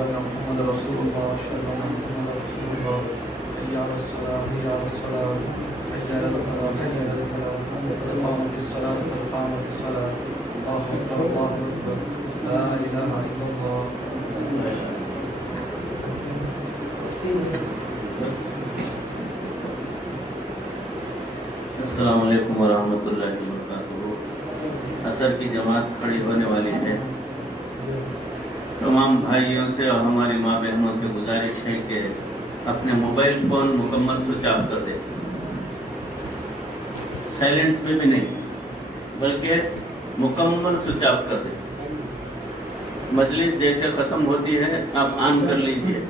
أن محمد رسول الله أشهد أن محمد رسول الله حي على الصلاة حي على الصلاة حي على الفلاح حي على الفلاح قد قامت الصلاة قد قامت الصلاة الله أكبر الله أكبر لا إله إلا الله. अस्सलामु अलैकुम वरहमतुल्लाहि वबरकातुहू। असर की जमात खड़ी होने वाली है। तमाम भाइयों से और हमारी माँ बहनों से गुजारिश है कि अपने मोबाइल फ़ोन मुकम्मल स्विच ऑफ कर दें, साइलेंट पे भी नहीं बल्कि मुकम्मल स्विच ऑफ कर दें। मजलिस जैसे ख़त्म होती है आप ऑन कर लीजिए।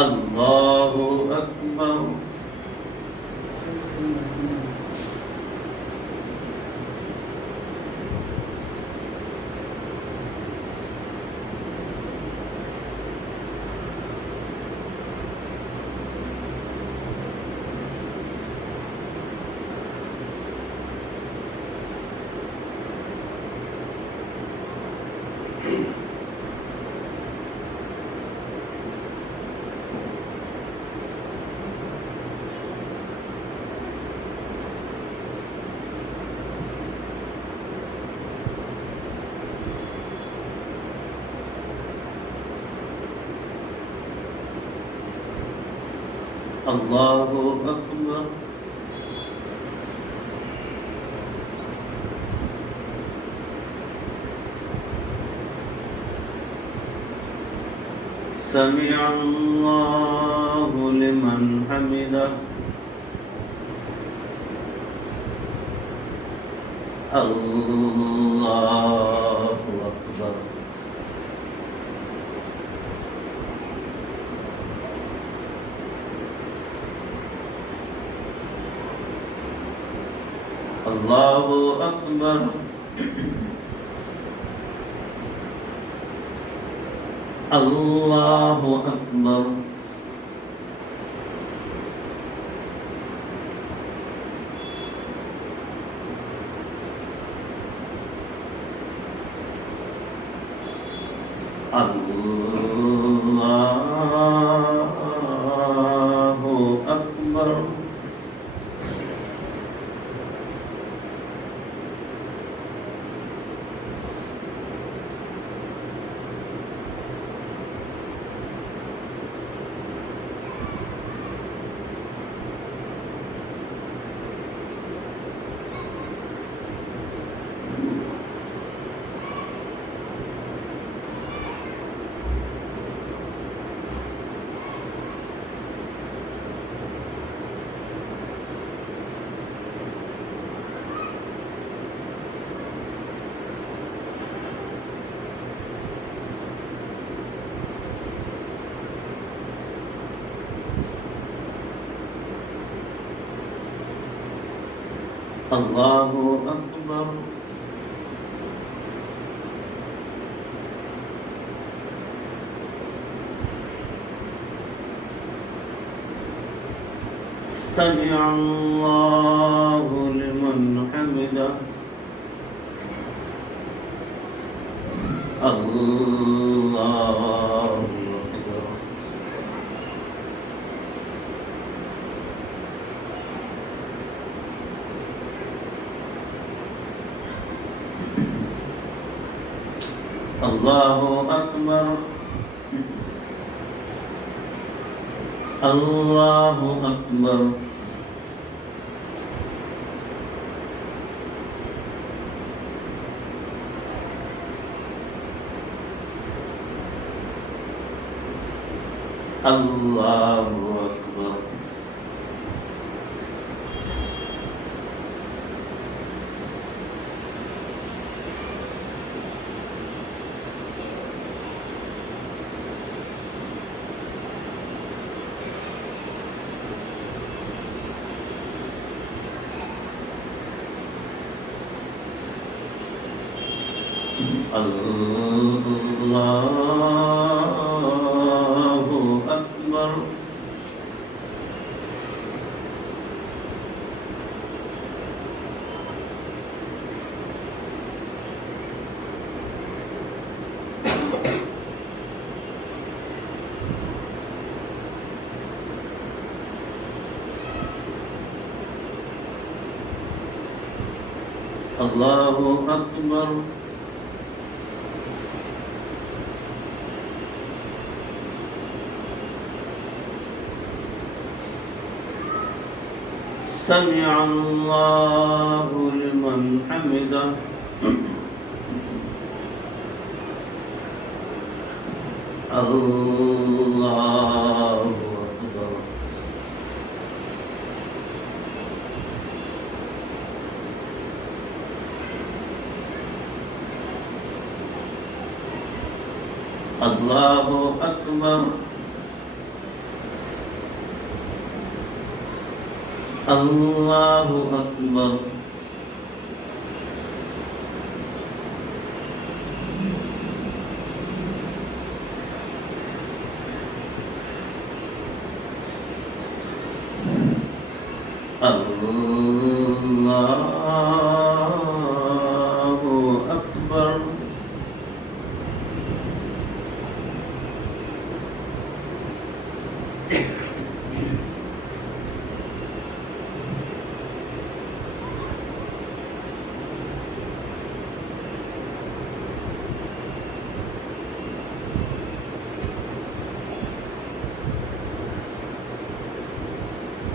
अल्लाहु अकबर। अल्लाहु अकबर। समिअ अल्लाहु लिमन हमिदह। अल्लाहु अकबर। अल्लाहु अकबर। अल्लाहु अकबर। अल्लाहु अकबर। अल्लाहु अकबर। समिअ अल्लाहु लिमन हमिदह। अल्लाहु अकबर। अल्लाहु अकबर। अल्लाहु अकबर। अल्लाहु अकबर। अल्लाहु अल्लाहु अकबर। समिअ अल्लाहु लिमन हमिदह। अल्लाहु अकबर। अल्लाहु अकबर। अल्लाहु अकबर। अल्लाहु अकबर।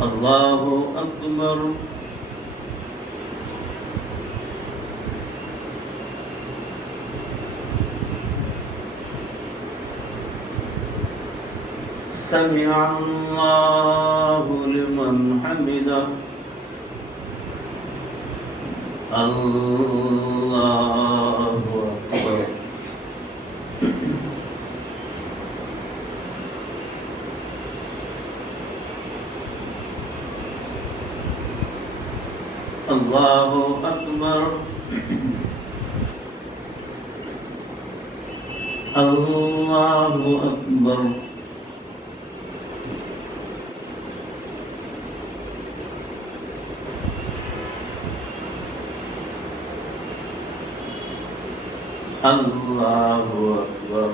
अल्लाहु अकबर। समिअ अल्लाहु लिमन हमिदह। अल्लाहु अकबर। अल्लाहु अकबर। अल्लाहु अकबर। अल्लाहु अकबर।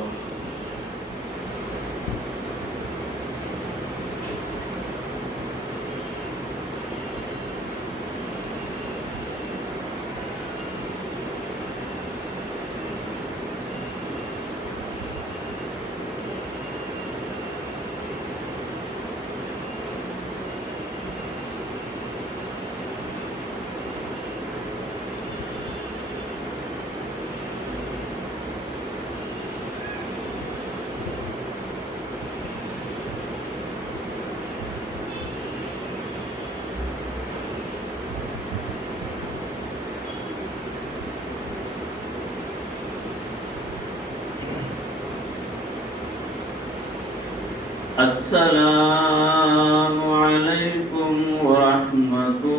अस्सलामु अलैकुम वरहमतुल्लाह।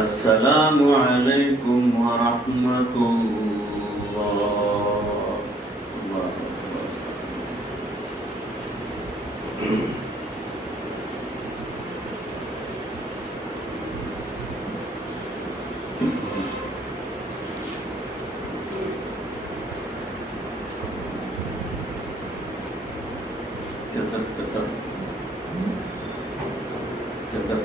अस्सलामु अलैकुम वरहमतुल्लाह। चतर चतर चतर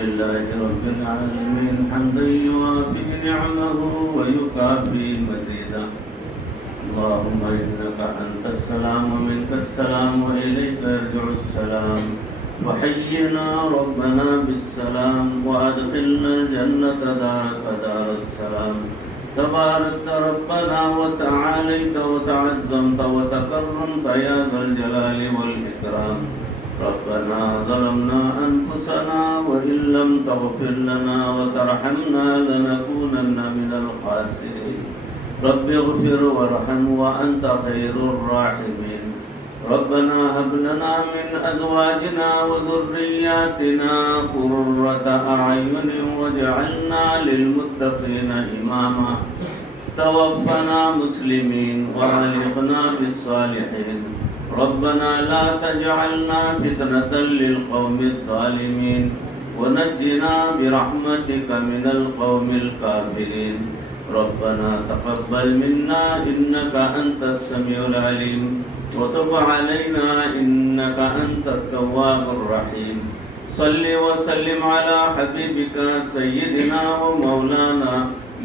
لله رب العالمين حمدا يوافي نعمه ويكافي مزيدا اللهم إنك أنت السلام ومنك السلام وإليك يرجع السلام وحينا ربنا بالسلام وأدخلنا الجنة دارك دار السلام تبارك ربنا وتعاليت وتعظمت وتكرمت يا ذا الجلال والإكرام ربنا ظلمنا أنفسنا وإن لم تغفر لنا وترحمنا لنكونن من الخاسرين رب اغفر وارحم وأنت خير الراحمين ربنا هب لنا من أزواجنا وذرياتنا قرة أعين واجعلنا للمتقين إماما توفنا مسلمين وألحقنا بالصالحين ربنا لا تجعلنا فتنة للقوم الظالمين ونجنا برحمتك من القوم الكافرين ربنا تقبل منا إنك أنت السميع العليم وتب علينا إنك أنت التواب الرحيم صل وسلم على حبيبك سيدنا ومولانا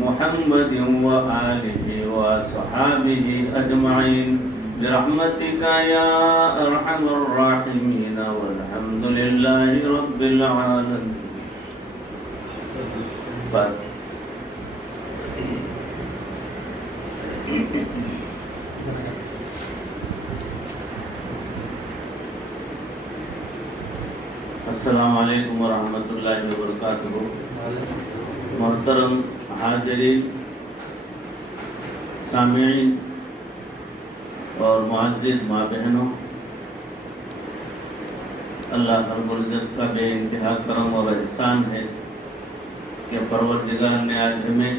محمد وآله وصحابه أجمعين برحمتك يا أرحم الراحمين والحمد لله رب العالمين. بس अस्सलामु अलैकुम वरहमतुल्लाहि वबरकातुहू। मोहतरम हाज़रीन, सामीईन और मुअज़्ज़िज़ माँ बहनों, अल्लाह रब्बुल इज़्ज़त का बेइंतहा करम और एहसान है कि परवरदिगार ने आज हमें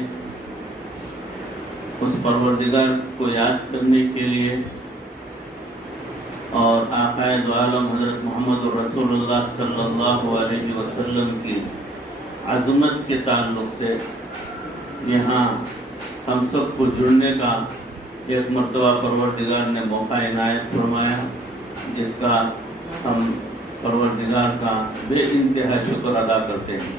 उस परवरदिगार को याद करने के लिए और आक़ाए दो आलम हज़रत मोहम्मद रसूलुल्लाह सल्लल्लाहु अलैहि वसल्लम की अज़मत के ताल्लुक़ से यहाँ हम सबको जुड़ने का एक मर्तबा परवरदिगार ने मौका इनायत फरमाया, जिसका हम परवरदिगार का बेइंतहा शुक्र अदा करते हैं।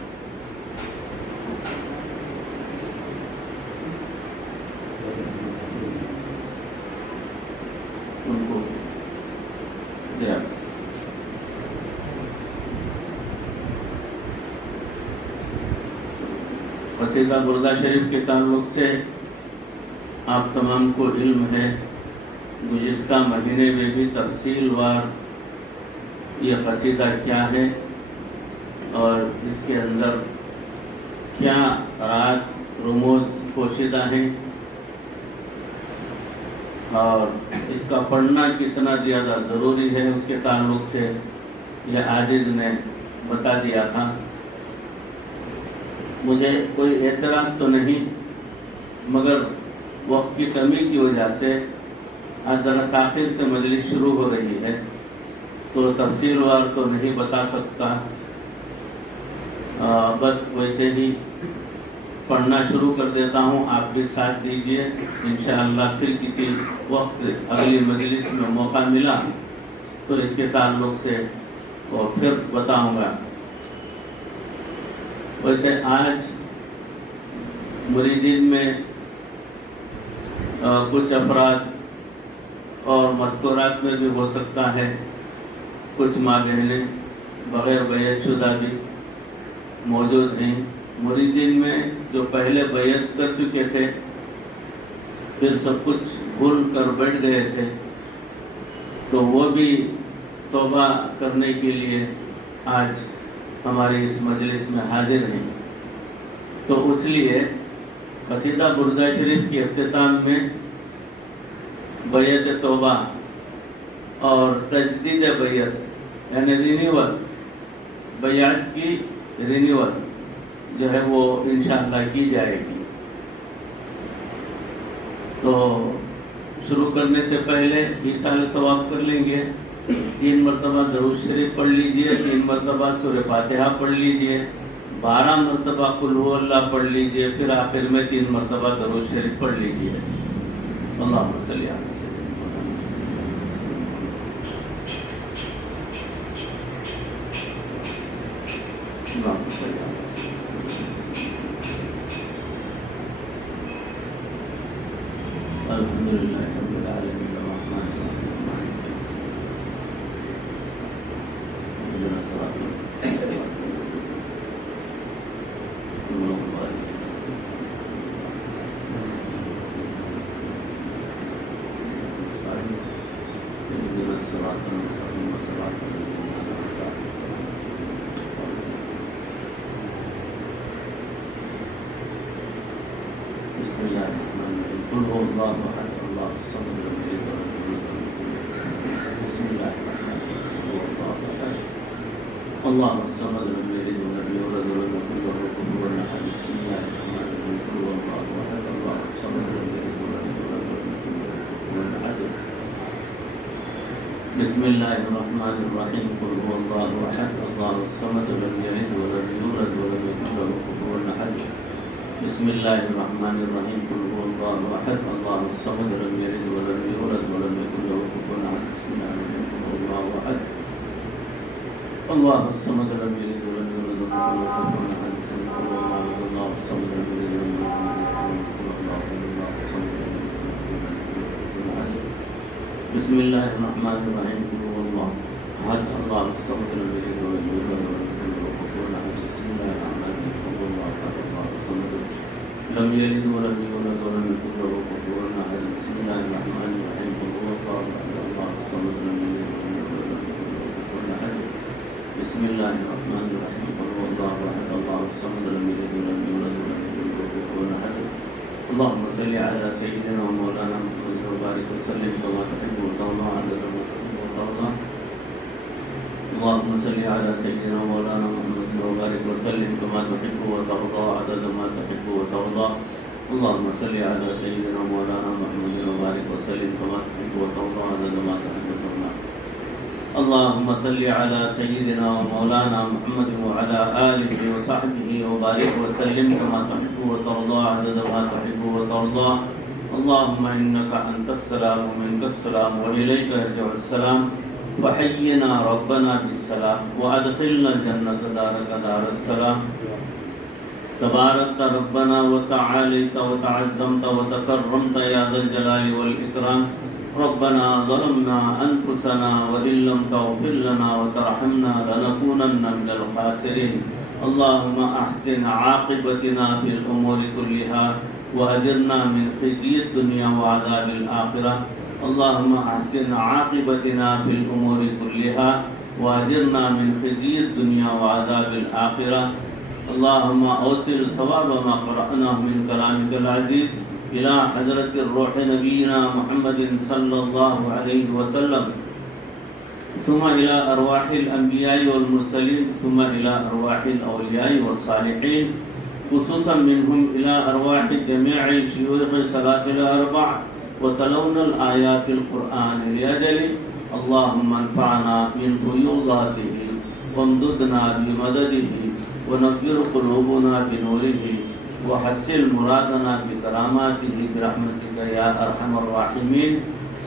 उनको कसीदा बुर्दा शरीफ के ताल्लुक़ से आप तमाम को इल्म है, गुज़िश्ता महीने में भी तफसीलवार ये कसीदा क्या है और इसके अंदर क्या राज रुमूज़ पोशीदा हैं और इसका पढ़ना कितना ज़्यादा ज़रूरी है, उसके ताल्लुक़ से यह आजिज़ ने बता दिया था। मुझे कोई एतराज़ तो नहीं, मगर वक्त की कमी की वजह से आज ज़रा ताख़ीर से मजलिस शुरू हो रही है, तो तफसीलवार तो नहीं बता सकता। बस वैसे ही पढ़ना शुरू कर देता हूँ, आप भी साथ दीजिए। इंशाअल्लाह फिर किसी वक्त अगली मजलिस में मौका मिला तो इसके ताल्लुक़ से और फिर बताऊँगा। वैसे आज मुरीदीन में कुछ अफराद और मस्तूरात में भी हो सकता है, कुछ माँ बहनें बग़ैर बैयत शुदा भी मौजूद हैं। मुरीदीन में जो पहले बैयत कर चुके थे, फिर सब कुछ भूल कर बैठ गए थे, तो वो भी तौबा करने के लिए आज हमारी इस मजलिस में हाजिर हैं। तो इसलिए कसीदा बुर्दा शरीफ के इख्तिताम में बैयत तौबा और तजदीद बैयत यानी रिन्यूअल, बैयत की रिन्यूअल जो है वो इंशाअल्लाह की जाएगी। तो शुरू करने से पहले ईसाल सवाब कर लेंगे। 3 मरतबा दरूद शरीफ पढ़ लीजिए, 3 मरतबा सूरह फातिहा पढ़ लीजिए, 12 मरतबा कुल हु अल्लाह पढ़ लीजिए, फिर आखिर में 3 मरतबा दरूद शरीफ पढ़ लीजिए। अल्लाहुम्मा सल्ली अला सय्यिदिना अल्हम्दुलिल्लाहि रब्बिल आलमीन अर्रहमानिर रहीम इहदिना सिरातल اللهم الصمد لم يلد ولم يولد ولم يكن له كفوا احد بسم الله الرحمن الرحيم قل هو الله احد الله الصمد لم يلد ولم يولد ولم يكن له كفوا احد بسم الله الرحمن الرحيم قل هو الله احد الله الصمد لم يلد ولم يولد ولم يكن له كفوا احد بسم الله الرحمن الرحيم قل هو الله احد الله الصمد لم يلد ولم يولد ولم يكن له كفوا احد بسم الله الرحمن الرحيم قل هو الله احد الله الصمد لم يلد ولم يولد ولم يكن له كفوا احد الله الصمد لم يلد ولم يولد بسم الله الرحمن الرحيم قل هو الله احد الله الصمد لم يلد ولم يولد ولم يكن له كفوا احد بسم الله الرحمن الرحيم قل هو الله احد الله الصمد لم يلد ولم يولد ولم يكن له كفوا احد بسم الله الرحمن الرحيم قل هو الله احد الله الصمد لم يلد ولم يولد ولم يكن له كفوا احد بسم الله الرحمن الرحيم قل هو الله احد الله الصمد لم يلد ولم يولد ولم يكن له كفوا احد اللهم صل على سيدنا ومولانا محمد وبارك وسلم كما تحب وترضى عدد ما تحب وترضى اللهم صل على سيدنا ومولانا محمد وبارك وسلم كما تحب وترضى عدد ما تحب وترضى اللهم صل على سيدنا ومولانا محمد وبارك وسلم كما تحب وترضى عدد ما تحب وترضى اللهم صل على سيدنا ومولانا محمد وعلى آله وصحبه وبارك وسلم كما تحب وترضى عدد ما تحب وترضى اللهم إنك أنت السلام ومنك السلام وإليك يرجع السلام وحينا ربنا بالسلام وأدخلنا الجنة دارك دار السلام تبارك ربنا وتعاليت وتعزمت وتكرمت يا ذا الجلال والإكرام ربنا ظلمنا أنفسنا وإن لم تغفر لنا وترحمنا لنكونن من الخاسرين اللهم أحسن عاقبتنا في الأمور كلها وأجرنا من خزي الدنيا وعذاب الآخرة اللهم أحسن عاقبتنا في الأمور كلها وأجرنا من خزي الدنيا وعذاب الآخرة اللهم أوصل ثواب ما قرأناه من كلامك العزيز إلى حضرة الروح نبينا محمد صلى الله عليه وسلم ثم إلى أرواح الأنبياء والمرسلين ثم إلى أرواح الأولياء والصالحين خصوصا منهم إلى أرواح جميع شيوخ صلاة الأربع وتلونا الآيات القرآن لأجل اللهم انفعنا من فيوضاته وامددنا بمدده ونبر قلوبنا بنوره وحسن مرادنا بكراماته برحمتك يا أرحم الراحمين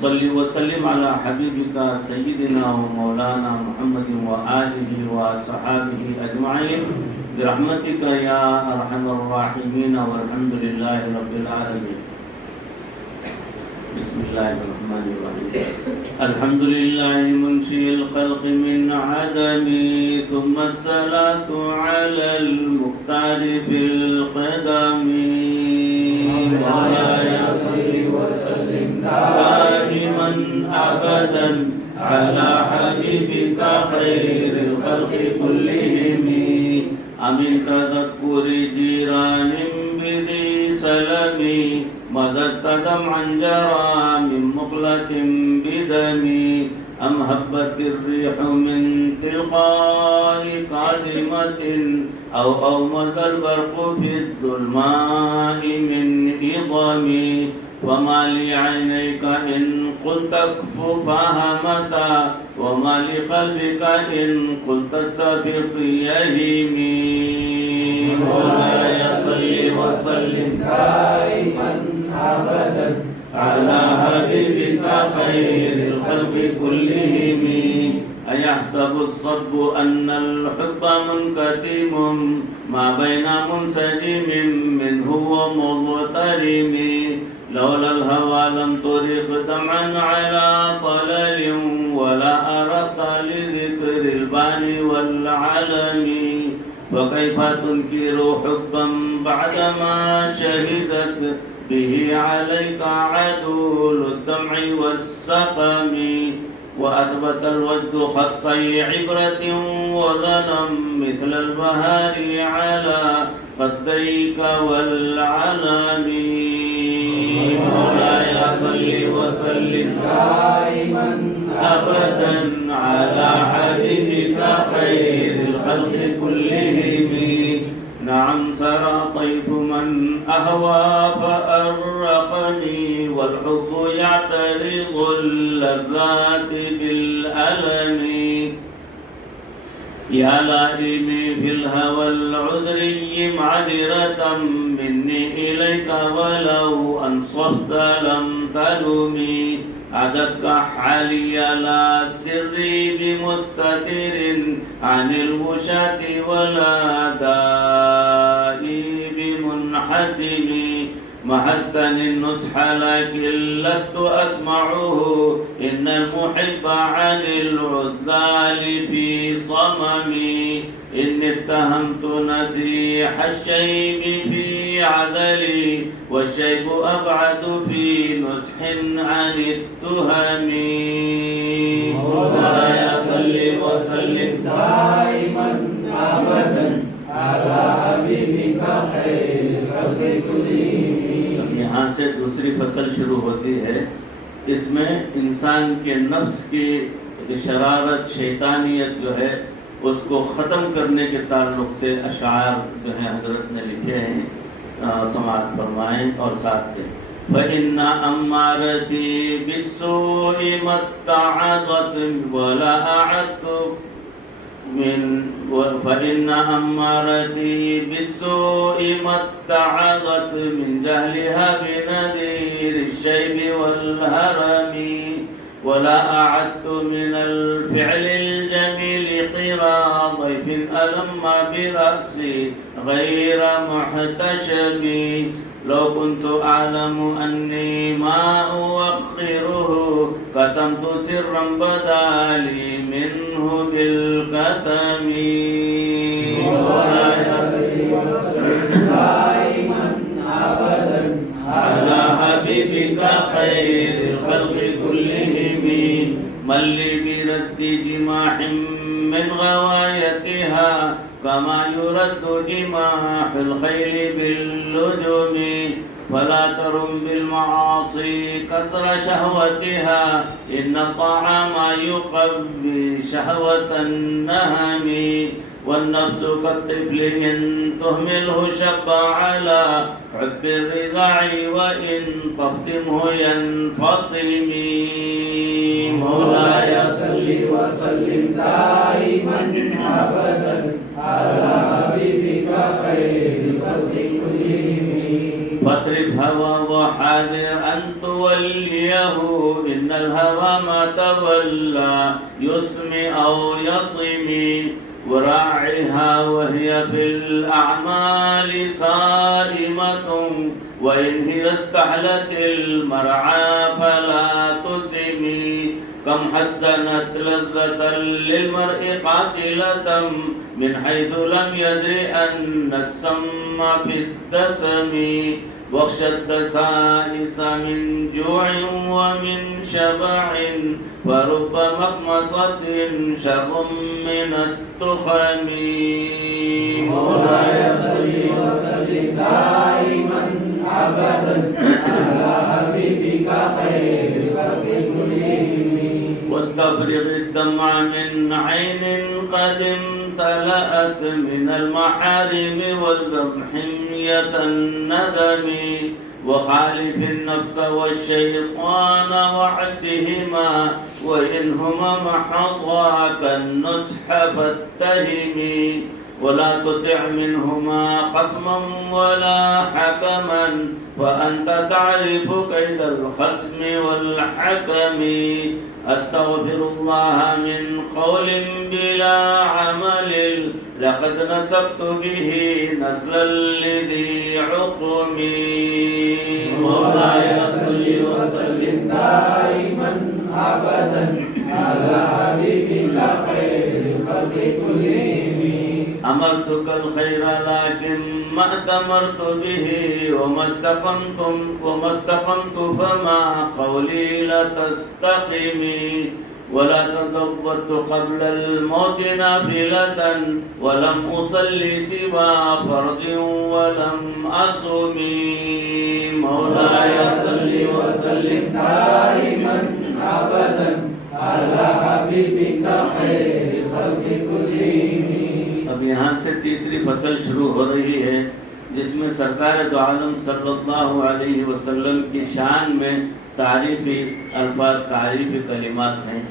صل وسلم على حبيبك سيدنا ومولانا محمد وآله وصحابه أجمعين برحمتك يا أرحم الراحمين والحمد لله رب العالمين بسم الله الرحمن الرحيم الحمد لله منشئ الخلق من عدم ثم الصلاة على المختار في القدم مولاي صل وسلم دائما أبدا على حبيبك خير الخلق كلهم أمن تذكر جيران بذي سلمي مددت دمعا جرى من مقلة بدمي أم هبت الريح من تلقاء كاظمة أو مدى البرق في الظلماء من إضمي وما لعينيك إن قلت اكف فهمتا وما لقلبك إن قلت استفق يهيمي مولاي صل وسلم دائما أبدا على حبيبك خير الخلق كلهم أيحسب الصب أن الحب منكتم ما بين منسجم منه ومضطرم لولا الهوى لم ترق دمعا على طلل ولا أرق لذكر الباني والعلم وكيف تنكر حبا بعدما شهدت به عليك عدول الدمع والسقم وأثبت الوجد خطي عبرة وظلم مثل البهار على خديك والعلم مولاي صل وسلم دائما أبدا على حبيبك خير الخلق كلهم نعم سرى طيف من أهوى فأرقني والحب يعترض اللذات بالألم يا لائمي في الهوى العذري معذرة مني إليك ولو أنصفت لم تلمي عددك حالي لا سري بمستتر عن الوشاة ولا دائي بمنحسم محستني النصح لكن لست أسمعه إن المحب عن العذال في صممي إني اتهمت نسيح الشيب في عدلي والشيب أبعد في نصح عن التهم مولاي صل وسلم دائما أبدا على حبيبك خير الخلق كلهم. यहाँ से दूसरी फसल शुरू होती है। इसमें इंसान के नफ्स की शरारत शैतानियत जो है उसको ख़त्म करने के ताल्लुक से अशार जो है हजरत ने लिखे हैं, समाअत फरमाएं और साथ दें। फ़इन्ना अम्मारती बिस्सूइ मत्तअज़त वला अअदतु من فإن أمارتي بالسوء ما اتعظت من جهلها بنذير الشيب والهرم ولا أعدت من الفعل الجميل قرى ضيف ألم برأسي غير محتشم لو كنت أعلم أني ما أوخره كتمت سرا بدا لي منه بالكتم مولاي صل وسلم دائما أبدا على حبيبك خير الخلق كلهم من لي برد جماح من غوايتها كما يرد جماح الخيل باللجم فلا ترم بالمعاصي كسر شهوتها إن الطعام يقوي شهوة النهم والنفس كالطفل إن تهمله شق على حب الرضاع وإن تفطمه ينفطم مولاي صل وسلم دائما أبدا على حبيبك خير الخلق كلهم فاصرف هوى وحاذر أن توليه إن الهوى ما تولى يسمي أو يصمي وراعها وهي في الأعمال صائمة وإن هي استحلت المرعى فلا تسمي كم حسنت لذة للمرء قاتلة من حيث لم يدر أن السم في الدسم واخشى الدسائس من جوع ومن شبع فرب مخمصة شر من التخم مولاي صل وسلم دائما أبدا على حبيبك خير الخلق كلهم واستفرغ الدمع من عين قد امتلأت من المحارم والذبح حمية الندم وخالف النفس والشيطان وعسهما وإنهما محضاك النصح فاتهمي ولا تطع منهما خصما ولا حكما فأنت تعرف كيد الخصم والحكم أستغفر الله من قول بلا عمل لقد نسبت به نسلا لذي عقم مولاي دائما أبدا على حبيبك خير الخلق كلهم أمرتك الخير لكن ما أتمرت به وما استقمت فما قولي لتستقمي ولا تزودت قبل الموت نافلة ولم أصلي سوى فرض ولم أصم مولاي صل وسلم دائما أبدا على حبيبك خير الخلق كلهم अब यहाँ से तीसरी फसल शुरू हो रही है जिसमें सरकार दो आलम सल्लल्लाहु अलैहि वसल्लम की शान में तारीफी अल्फाज तारीफी कलिमात हैं।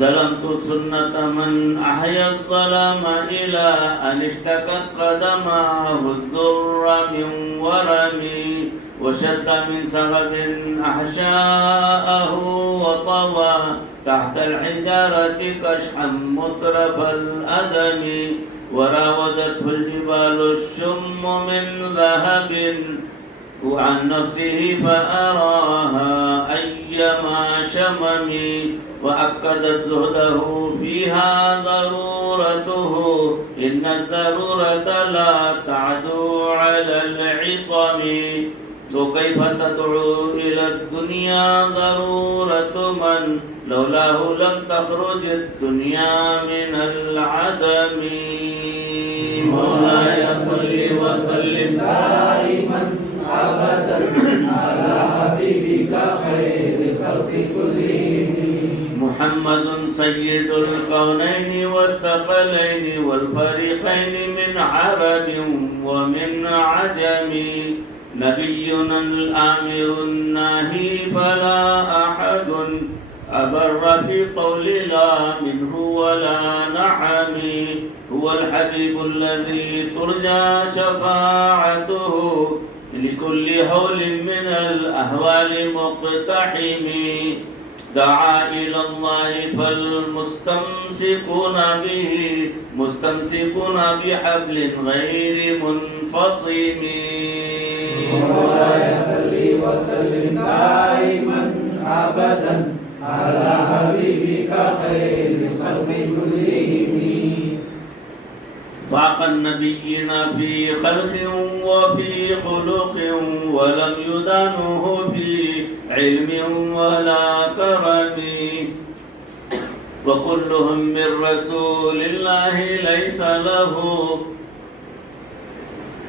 ज़लमतु सुन्नत मन अहया ज़लम इला अन इश्तकत क़दमाहु ज़ुर्र मिन वरमी वशद्द मिन सग़बिन अहशाअहु वतवा तहत الحجارة कशहًا मुतरफ الأدم وراودته الجبال الشم من ذهب عن نفسه فأراها أيما شمم وأكدت زهده فيها ضرورته إن الضرورة لا تعدو على العصم وكيف تدعو إلى الدنيا ضرورة من لولاه لم تخرج الدنيا من العدم مولاي صل وسلم دائما أبدا على حبيبك خير الخلق كلهم محمد سيد الكونين والثقلين والفريقين من عرب ومن عجم نبينا الآمر الناهي فلا أحد أبر في قول لا منه ولا نعم هو الحبيب الذي ترجى شفاعته لكل هول من الأهوال مقتحم دعا إلى الله فالمستمسكون به مستمسكون بحبل غير منفصم مولاي صل وسلم دائما أبدا على حبيبك خير الخلق كلهم فاق النبيين في خلق وفي خلق ولم يدانوه في علم ولا كرم وكلهم من رسول الله ليس له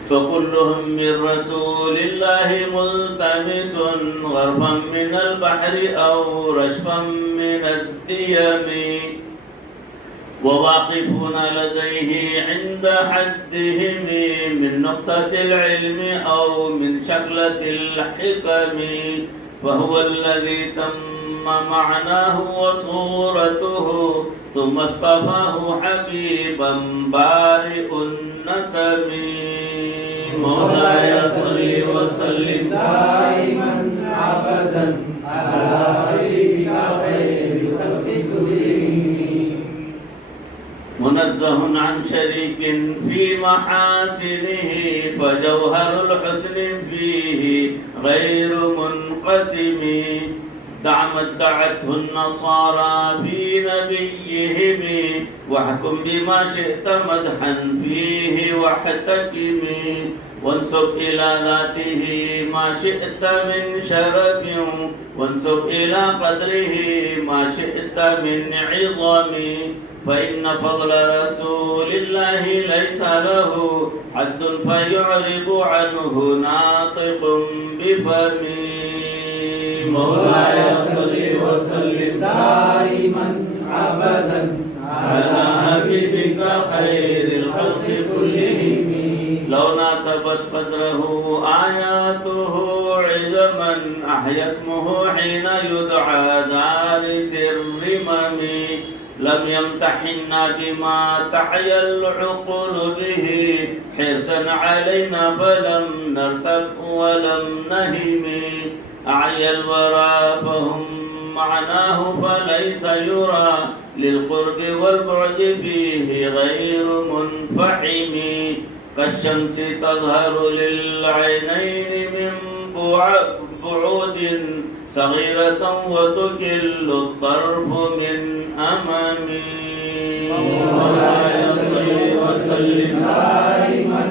فكلهم من رسول الله ملتمس غرفا من البحر أو رشفا من الديم وواقفون لديه عند حدهم من نقطة العلم أو من شكلة الحكم فهو الذي تم معناه وصورته ثم اصطفاه حبيبا بارئ النسم مولاي صل وسلم دائما أبدا على حبيبك خير الخلق كلهم منزه عن شريك في محاسنه فجوهر الحسن فيه غير منقسم دعته النصارى في نبيهم واحكم بما شئت مدحا فيه واحتكم وانسب إلى ذاته ما شئت من شرف وانسب إلى قدره ما شئت من عظم فإن فضل رسول الله ليس له حد فيعرب عنه ناطق بفمه مولاي صل وسلم دائما أبدا على حبيبك خير الخلق كلهم لو ناسبت قدره آياته عظما أحيا اسمه حين يدعى دار سر لم يمتحنا بما تحيا العقول به حرصا علينا فلم نرتب ولم نهم أعيا الورى فهم معناه فليس يرى للقرب والبعد فيه غير منفحم كالشمس تظهر للعينين من بعد بعود صغيرة وتكل الطرف من أمامي. مولاي صل وسلم دائما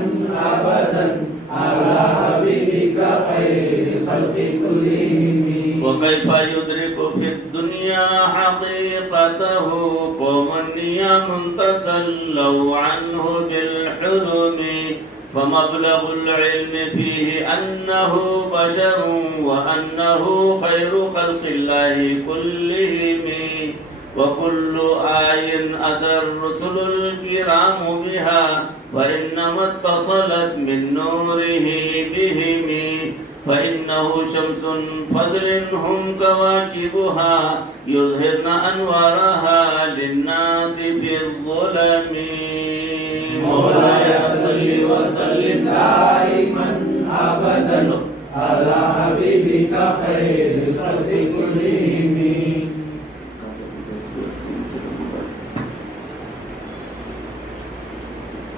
أبدا على حبيبك خير الخلق كلهم. وكيف يدرك في الدنيا حقيقته قوم نيام تسلوا عنه بالحلم. فمبلغ العلم فيه أنه بشر وأنه خير خلق الله كلهم. وكل آي أتى الرسل الكرام بها فإنما اتصلت من نوره بهم. فإنه شمس فضل هم كواكبها يظهرن أنوارها للناس في الظلم. مولاي صل وسلم دائما أبدا على حبيبك خير الخلق كلهم.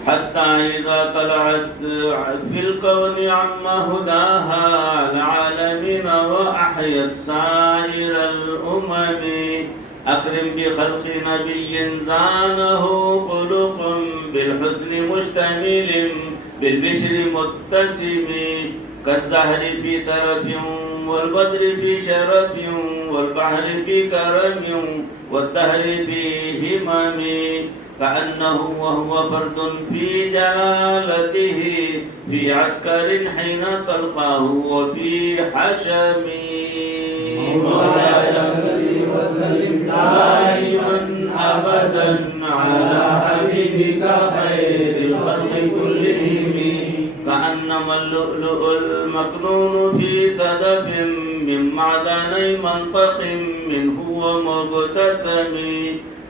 حتى إذا طلعت في الكون عم هداها العالمين وأحيت سائر الأمم. أكرم بخلق نبي زانه خلق بالحسن مشتمل بالبشر متسم. كالزهر في ترف والبدر في شرف والبحر في كرم والدهر في همم. كأنه وهو فرد في جلالته في عسكر حين تلقاه وفي حشم. مولاي صل وسلم دائما أبدا على حبيبك خير الخلق كلهم. كأنما اللؤلؤ المكنون في صدف من معدني منطق منه ومبتسم.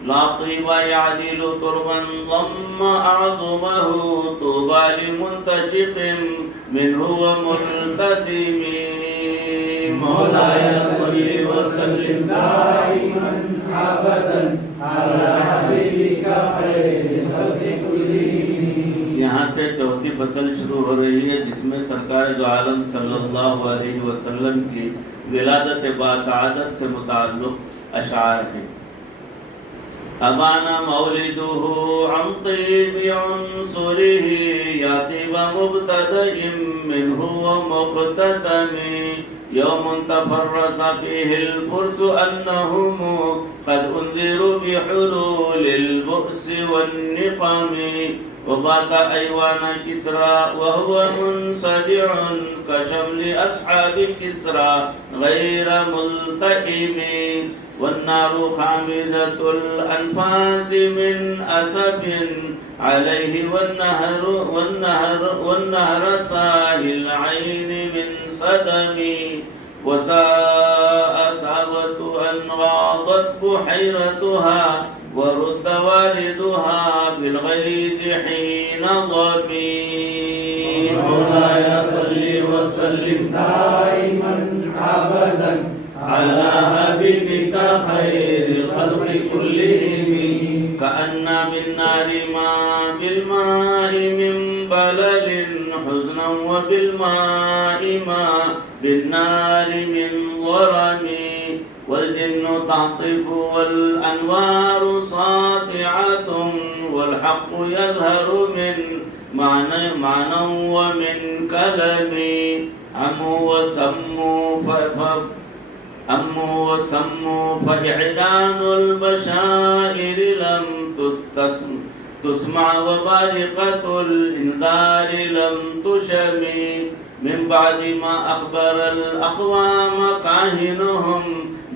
لا طيب يعدل تربا ضم أعظمه طوبى لمنتشق منه وملتثم. مولاي صل وسلم دائما أبدا على حبيبك خير الخلق كلهم. यहाँ से चौथी फसल शुरू हो रही है जिसमें सरकार दो आलम सल्लल्लाहु अलैहि वसल्लम की विलादत बासआदत से मुताल्लिक़ अशार हैं। अबाना मौलिदुहु अम तीबि उन्सुरिह या तीब मुब्तदइम मिन्हु व मुख्ततमी यौम तफर्रस फीहिल फुर्स अन्नहुम क़द उन्ज़िरु बिहुलूलिल बुअस वन्निक़मी وبات أيوان كسرى وهو منصدع كشمل أصحاب كسرى غير ملتئم. والنار خامدة الأنفاس من أسف عليه والنهر ساهي العين من صدم. وساء سابة أن غاضت بحيرتها ورد والدها بالغيظ حين ضمي. مولاي صل وسلم دائما أبدا على حبيبك خير الخلق كلهم. كأن بالنار ما بالماء من بلل حزنا وبالماء ما بالنار من ظلم. والجن تعطف والأنوار ساطعة والحق يظهر من معنى ومن كلم. أموا وسموا فإعلان البشائر لم تسمع وبارقة الإنذار لم تشم. من بعد ما أخبر الأقوام كاهنهم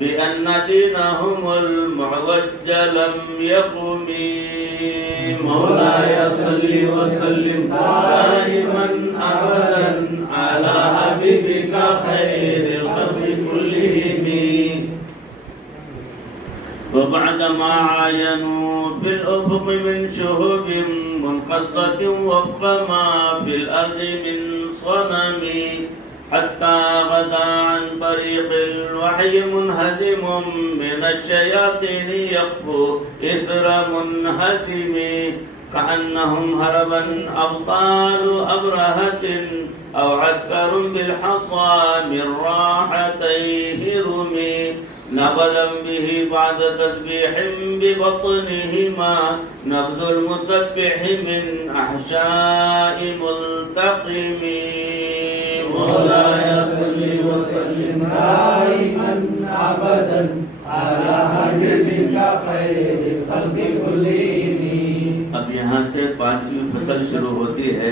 بأن دينهم المعوج لم يقم. مولاي صل وسلم دائما أبدا على حبيبك خير الخلق كلهم. وبعدما عاينوا في الأفق من شهب منقضة وفق ما في الأرض من صنم حتى غدا عن طريق الوحي منهزم من الشياطين يخفو إثر منهزم. कअन्नहुम हरबन अबताल अबरहतिन अव अस्करुम बिलहसा मिन राहतैहि रुमी नबदम बिही बाद तस्बीहिम बिबत्निहिमा नब्जुल मुसब्बिहि मिन अहशाइ मुल्तक़िमी। मौलाया सल्ली व सल्लिम दाइमन अबदन अला हबीबिका खैरिल खल्क़ि कुल्लिहिम। अब यहाँ से 5वीं फसल शुरू होती है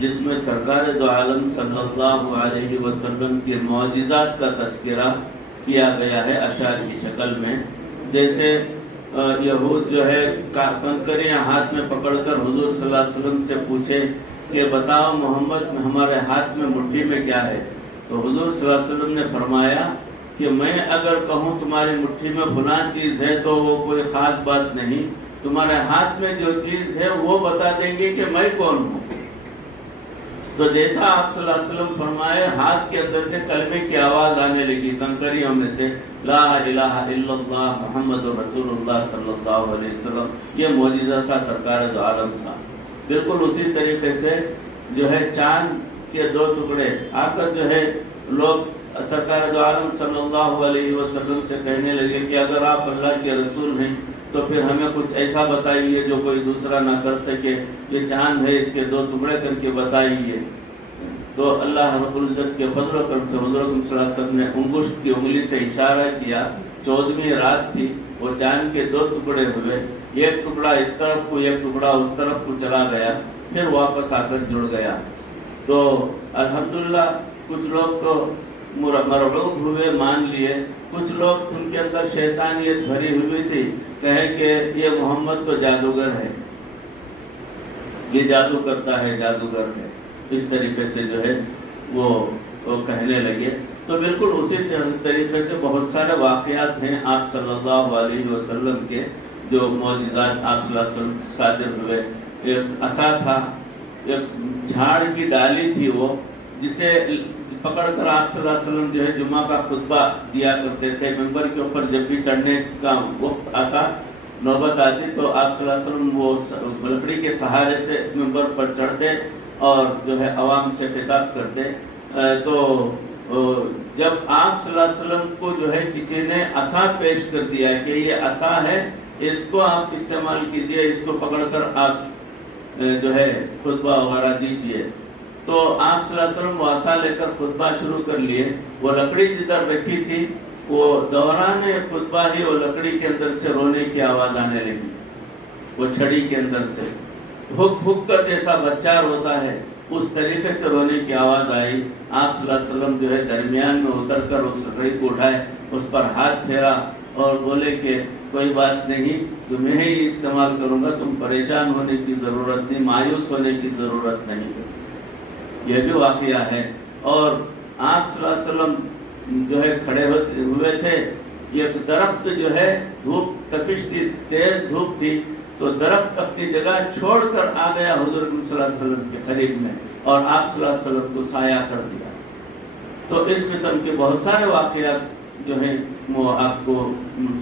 जिसमें सरकार दो आलम सल्लल्लाहु अलैहि वसल्लम के मौजिज़ात का तज़किरा किया गया है अशार की शक्ल में। जैसे यहूद जो है कंकरियां हाथ में पकड़कर हुजूर सल्लल्लाहु अलैहि वसल्लम से पूछे कि बताओ मोहम्मद हमारे हाथ में मुट्ठी में क्या है, तो हुजूर सल्लल्लाहु अलैहि वसल्लम ने फरमाया कि मैं अगर कहूँ तुम्हारी मुट्ठी में फलां चीज़ है तो वो कोई ख़ास बात नहीं, तुम्हारे हाथ में जो चीज़ है वो बता देंगे कि मैं कौन हूँ। तो जैसा आप सल्लल्लाहु अलैहि वसल्लम फरमाए हाथ के अंदर से कलमे की आवाज़ आने लगी कंकरियों में से, ला इलाहा इल्लल्लाह मुहम्मदुर रसूलुल्लाह सल्लल्लाहु अलैहि वसल्लम। ये मौजिज़ा था सरकार दो आलम का। बिल्कुल उसी तरीके से जो है चांद के 2 टुकड़े आकर जो है लोग सरकार दो आलम सल्लल्लाहु अलैहि वसल्लम से कहने लगे कि अगर आप अल्लाह के रसूल हैं तो फिर हमें कुछ ऐसा बताइए जो कोई दूसरा ना कर सके, ये चांद है इसके 2 टुकड़े करके बताइए। तो अल्लाह रब्बुल इज्जत के फजल और करम से हुज़ूर सल्लल्लाहु अलैहि वसल्लम ने अंगुष्ठ की उंगली से इशारा किया। 14वीं रात थी, वो चांद के 2 टुकड़े हुए, एक टुकड़ा इस तरफ को एक टुकड़ा उस तरफ को चला गया, फिर वापस आकर जुड़ गया। तो अल्हम्दुलिल्लाह कुछ लोग तो मरऊब हुए, मान लिए, कुछ लोग उनके अंदर शैतानियत भरी हुई थी, कहे कि ये मोहम्मद तो जादूगर है, ये जादू करता है, जादूगर है, इस तरीके से जो है वो कहने लगे। तो बिल्कुल उसी तरीके से बहुत सारे वाक़यात हैं आप सल्लल्लाहु अलैहि वसल्लम के जो मौजिज़ात आप सल्लल्लाहु अलैहि वसल्लम सादिर हुए। एक असा था, एक झाड़ की डाली थी वो, जिसे पकड़कर आप सल्लल्लाहु अलैहि वसल्लम जो है जुम्मा का खुतबा दिया करते थे। मिंबर के ऊपर जब भी चढ़ने का वक्त आता, नौबत आती, तो आप सल्लल्लाहु अलैहि वसल्लम वो लकड़ी के सहारे से मिंबर पर चढ़ते और जो है अवाम से खिताब करते। तो जब आप सल्लल्लाहु अलैहि वसल्लम को जो है किसी ने असा पेश कर दिया कि ये असा है, इसको आप इस्तेमाल कीजिए, इसको पकड़कर आप जो है खुतबा वगैरह दीजिए। तो आप सल्लल्लाहु अलैहि वसल्लम वो असा लेकर खुतबा शुरू कर लिए। वो लकड़ी जिधर रखी थी वो दौरान खुतबा ही वो लकड़ी के अंदर से रोने की आवाज़ आने लगी, वो छड़ी के अंदर से हुक हुक कर जैसा बच्चा रोता है उस तरीके से रोने की आवाज़ आई। आप सल्लल्लाहु अलैहि वसल्लम जो है दरमियान में उतरकर उस लकड़ी को उठाए, उस पर हाथ फेरा और बोले कि कोई बात नहीं, तुम्हें ही इस्तेमाल करूँगा, तुम परेशान होने की ज़रूरत नहीं, मायूस होने की ज़रूरत नहीं। यह भी वाक़या है। और आप सल्लल्लाहु अलैहि वसल्लम जो है खड़े हुए थे, एक दरख्त जो है धूप तपिश थी, तेज धूप थी, तो दरख्त अपनी जगह छोड़कर आ गया हुजूर सल्लल्लाहु अलैहि वसल्लम के करीब में और आप सल्लल्लाहु अलैहि वसल्लम को साया कर दिया। तो इस किस्म के बहुत सारे वाक़यात जो हैं वो आपको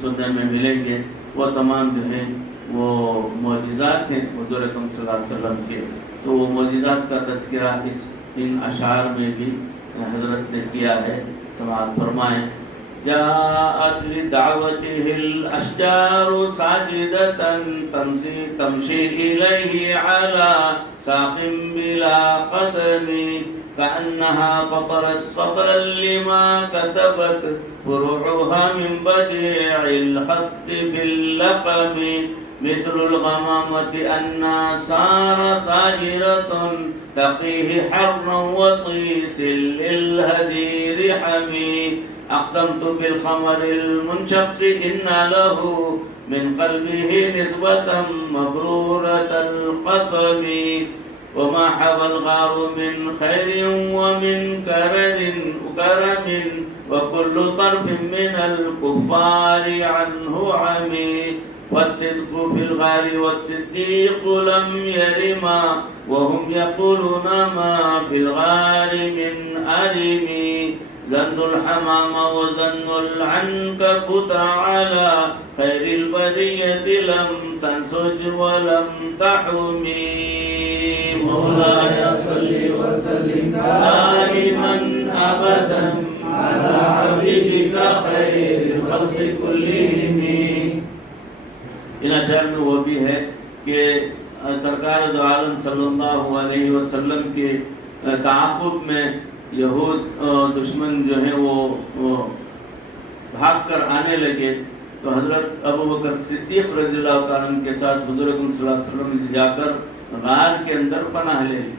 सुनने में मिलेंगे। वो तमाम जो हैं वो मौजिज़ात हैं हुजूर सल्लल्लाहु अलैहि वसल्लम के। तो वो मौजिज़ात का तज़किरा इन अशार में भी हज़रत ने किया है। समाअत फरमाएं। जाअत लिदावतिहिल अशजारु साजिदतन तमशी इलैहि अला साक़िम बिला क़दमी कअन्नहा फ़तरत सतरन लिमा कतबत फ़ुरूहा मिन बदीइल ख़त्ति फ़िल लक़मी मिस्लुल गमामति अन्ना सार साजिरतुन तक़ीहि हर्रन व तीसिल लिल हदीरि हमी अक़समतु बिल क़मरिल मुनशक़्क़ि इन्ना लहू मिन क़ल्बिहि निस्बतन मबरूरतल क़समी वमा हवल गारु मिन खैरिन व मिन करमिन व कुल्लु तरफिन मिनल कुफ़ारि अन्हु अमी والصدق في الغار والصديق لم يرما وهم يقولون ما في الغار من أرم ظن الحمام وظن العنكبوت على خير البرية لم تنسج ولم تحمي مولاي صل وسلم دائما أبدا على حبيبك خير الخلق كلهم. इन अशर में वो भी है कि सरकार दो आलम सल्लल्लाहु अलैहि वसल्लम के ताक़ुब में यहूद दुश्मन जो है वो भाग कर आने लगे, तो हजरत अबू बकर सिद्दीक़ रज़ियल्लाहु ताला अन्हु के साथ हुज़ूर अकरम सल्लल्लाहु अलैहि वसल्लम ने जाकर गार के अंदर पनाह ले ली।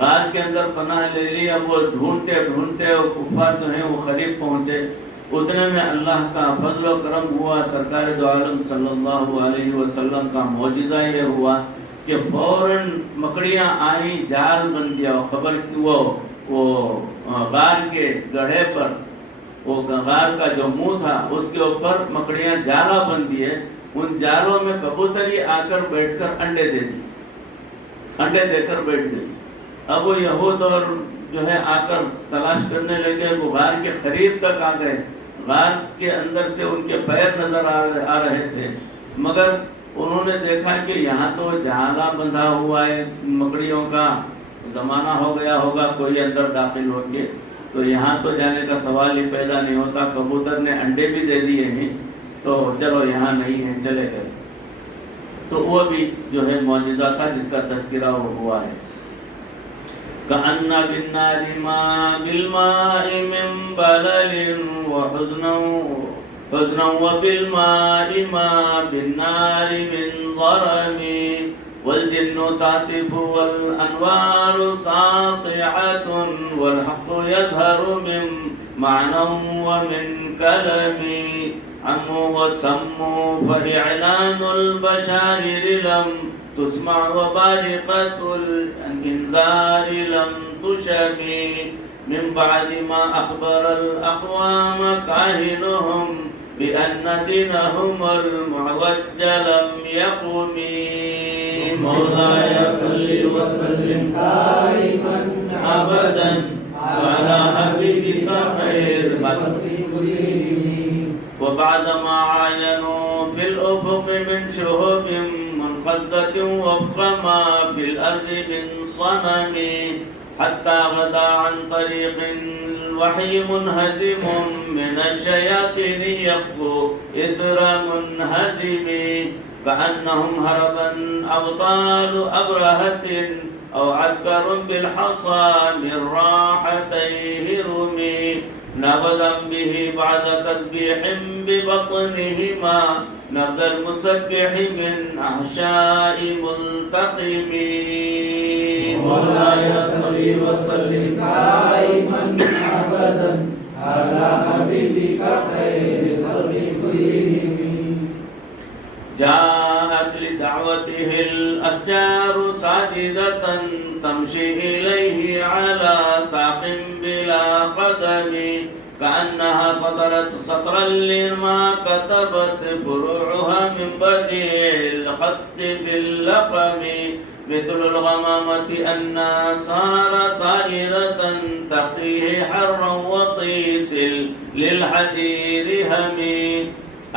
गार के अंदर पनाह ले ली। अब वो ढूंढते ढूंढते वो कुफ़ार जो है वो करीब पहुंचे। उतने में अल्लाह का फजल व करम हुआ, सरकार दो आलम सल्लल्लाहु अलैहि वसल्लम का मौजिज़ा ये हुआ कि फौरन मकड़ियाँ आई, जाल बन गया। खबर की वो गार के गढ़े पर, वो गार का जो मुंह था उसके ऊपर मकड़ियाँ जाला बन दिए। उन जालों में कबूतरी आकर बैठकर अंडे दे दी, अंडे देकर बैठ गई। अब वो यहूद और जो है आकर तलाश करने लगे। वो गार के करीब तक आ गए। गार के अंदर से उनके पैर नजर आ रहे थे, मगर उन्होंने देखा कि यहाँ तो जाला बंधा हुआ है, मकड़ियों का जमाना हो गया होगा, कोई अंदर दाखिल होंगे, तो यहाँ तो जाने का सवाल ही पैदा नहीं होता। कबूतर ने अंडे भी दे दिए हैं, तो चलो यहाँ नहीं है, चले गए। तो वो भी जो है मौजिज़ा था जिसका तज़किरा हुआ है। कअन्ना बिन्नारि मा बिलमाइ मिन बललिन व हुज़्नन व बिलमाइ मा बिन्नारि मिन ज़रमी वल जिन्नु तातिफु वल अनवारु सातिअतुन वल हक़्क़ु यज़हरु मिन मअनन व मिन कलमी अम्मु व सम्मु फ़इअलानुल बशाइर लम तुस्मा व बारिक़तुल इंज़ार लम तुशमी मिन बअदि मा अख़बरल अक़वाम काहिनुहुम बिअन्न दीनहुमुल मुअव्वज लम यक़ुमी मौलाय सल्लि व सल्लिम दाइमन अबदन अला हबीबिका खैर खल्क़ि कुल्लिहिम व बअदमा आयनु फिल उफ़ुक़ मिन शुहूबिन मुनक़द्दतिन वफ़क़ मा फिल अर्ज़ि मिन सनमी हत्ता गदा अन तरीक़िल वही मुनहज़िमुन मिनश्शयातीन यख़्फ़ु इस्रा मुनहज़िमी कअन्नहुम हरबन अबताल अब्रहतिन औ अस्करुन बिलहसा मिन राहतैहि रुमी नबदन बिही बअद तस्बीहिन बिबत्निहिमा नबदल मुसब्बिहि मिन अहशाइ मुल्तक़िमी मौलाय सल्लि व सल्लिम दाइमन अबदन अला हबीबिका खैरिल खल्क़ि कुल्लिहिम जाअत लिदअवतिहिल अश्जारु साजिदतन तमशी इलैहि अला साक़िन बिला क़दमी कअन्नहा सतरत सतरन लिमा कतबत फुरूउहा मिन बदील ख़त्ति फिल लक़मी मिथलुल ग़मामति अन्ना सार साइरतन तक़ीहि हर्रन व क़ीसिल लिल हदीरि हमी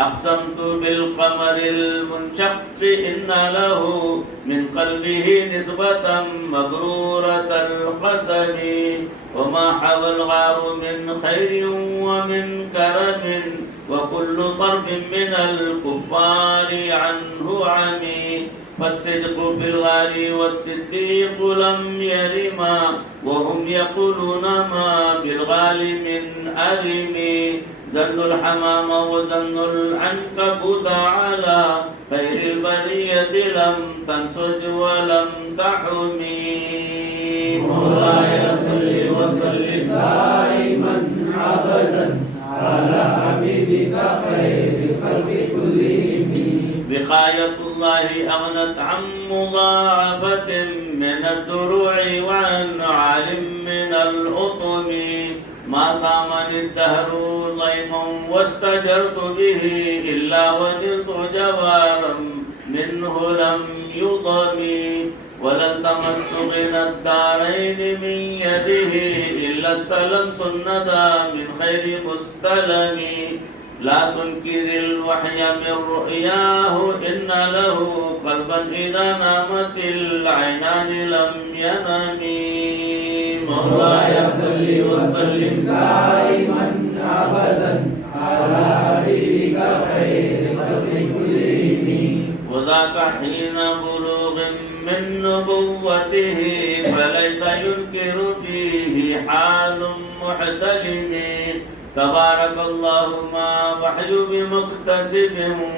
أقسمت بالقمر المنشق إن له من قلبه نسبة مبرورة القسم وما حوى الغار من خير ومن كرم وكل طرف من الكفار عنه عمي فالصدق في الغار والصديق لم يرما وهم يقولون ما بالغال من أرمي ظن الحمام وظن العنكبوت على خير البرية لم تنسج ولم تحمي مولاي صل وسلم دائما أبدا على حبيبك خير الخلق كلهم وقاية الله أغنت عن مضاعفة من الدروع وعن عالم من الأطم ما صامني الدهر ضيما واستجرت به إلا وجدت جوارا منه لم يضم ولا التمست غنى الدارين من يده إلا استلمت الندى من خير مستلم لا تنكر الوحي من رؤياه إن له قلبا إذا نامت العينان لم ينم مولاي صل وسلم دائما أبدا على حبيبك خير الخلق كلهم وذاك حين بلوغ من نبوته فليس ينكر فيه حال محتلم تبارك الله ما وحي بمكتسب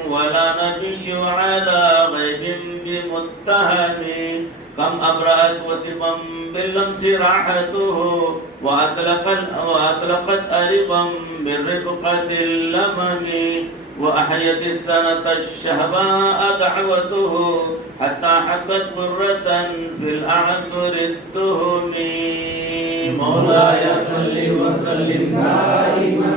ولا نبي على غيب بمتهم كم أبرأت وسبا باللمس راحته وأطلقت أربا بالرفقة اللمم وأحيت السنة الشهباء دعوته حتى حكت قرة في الأعصر التهم مولاي صل وسلم دائما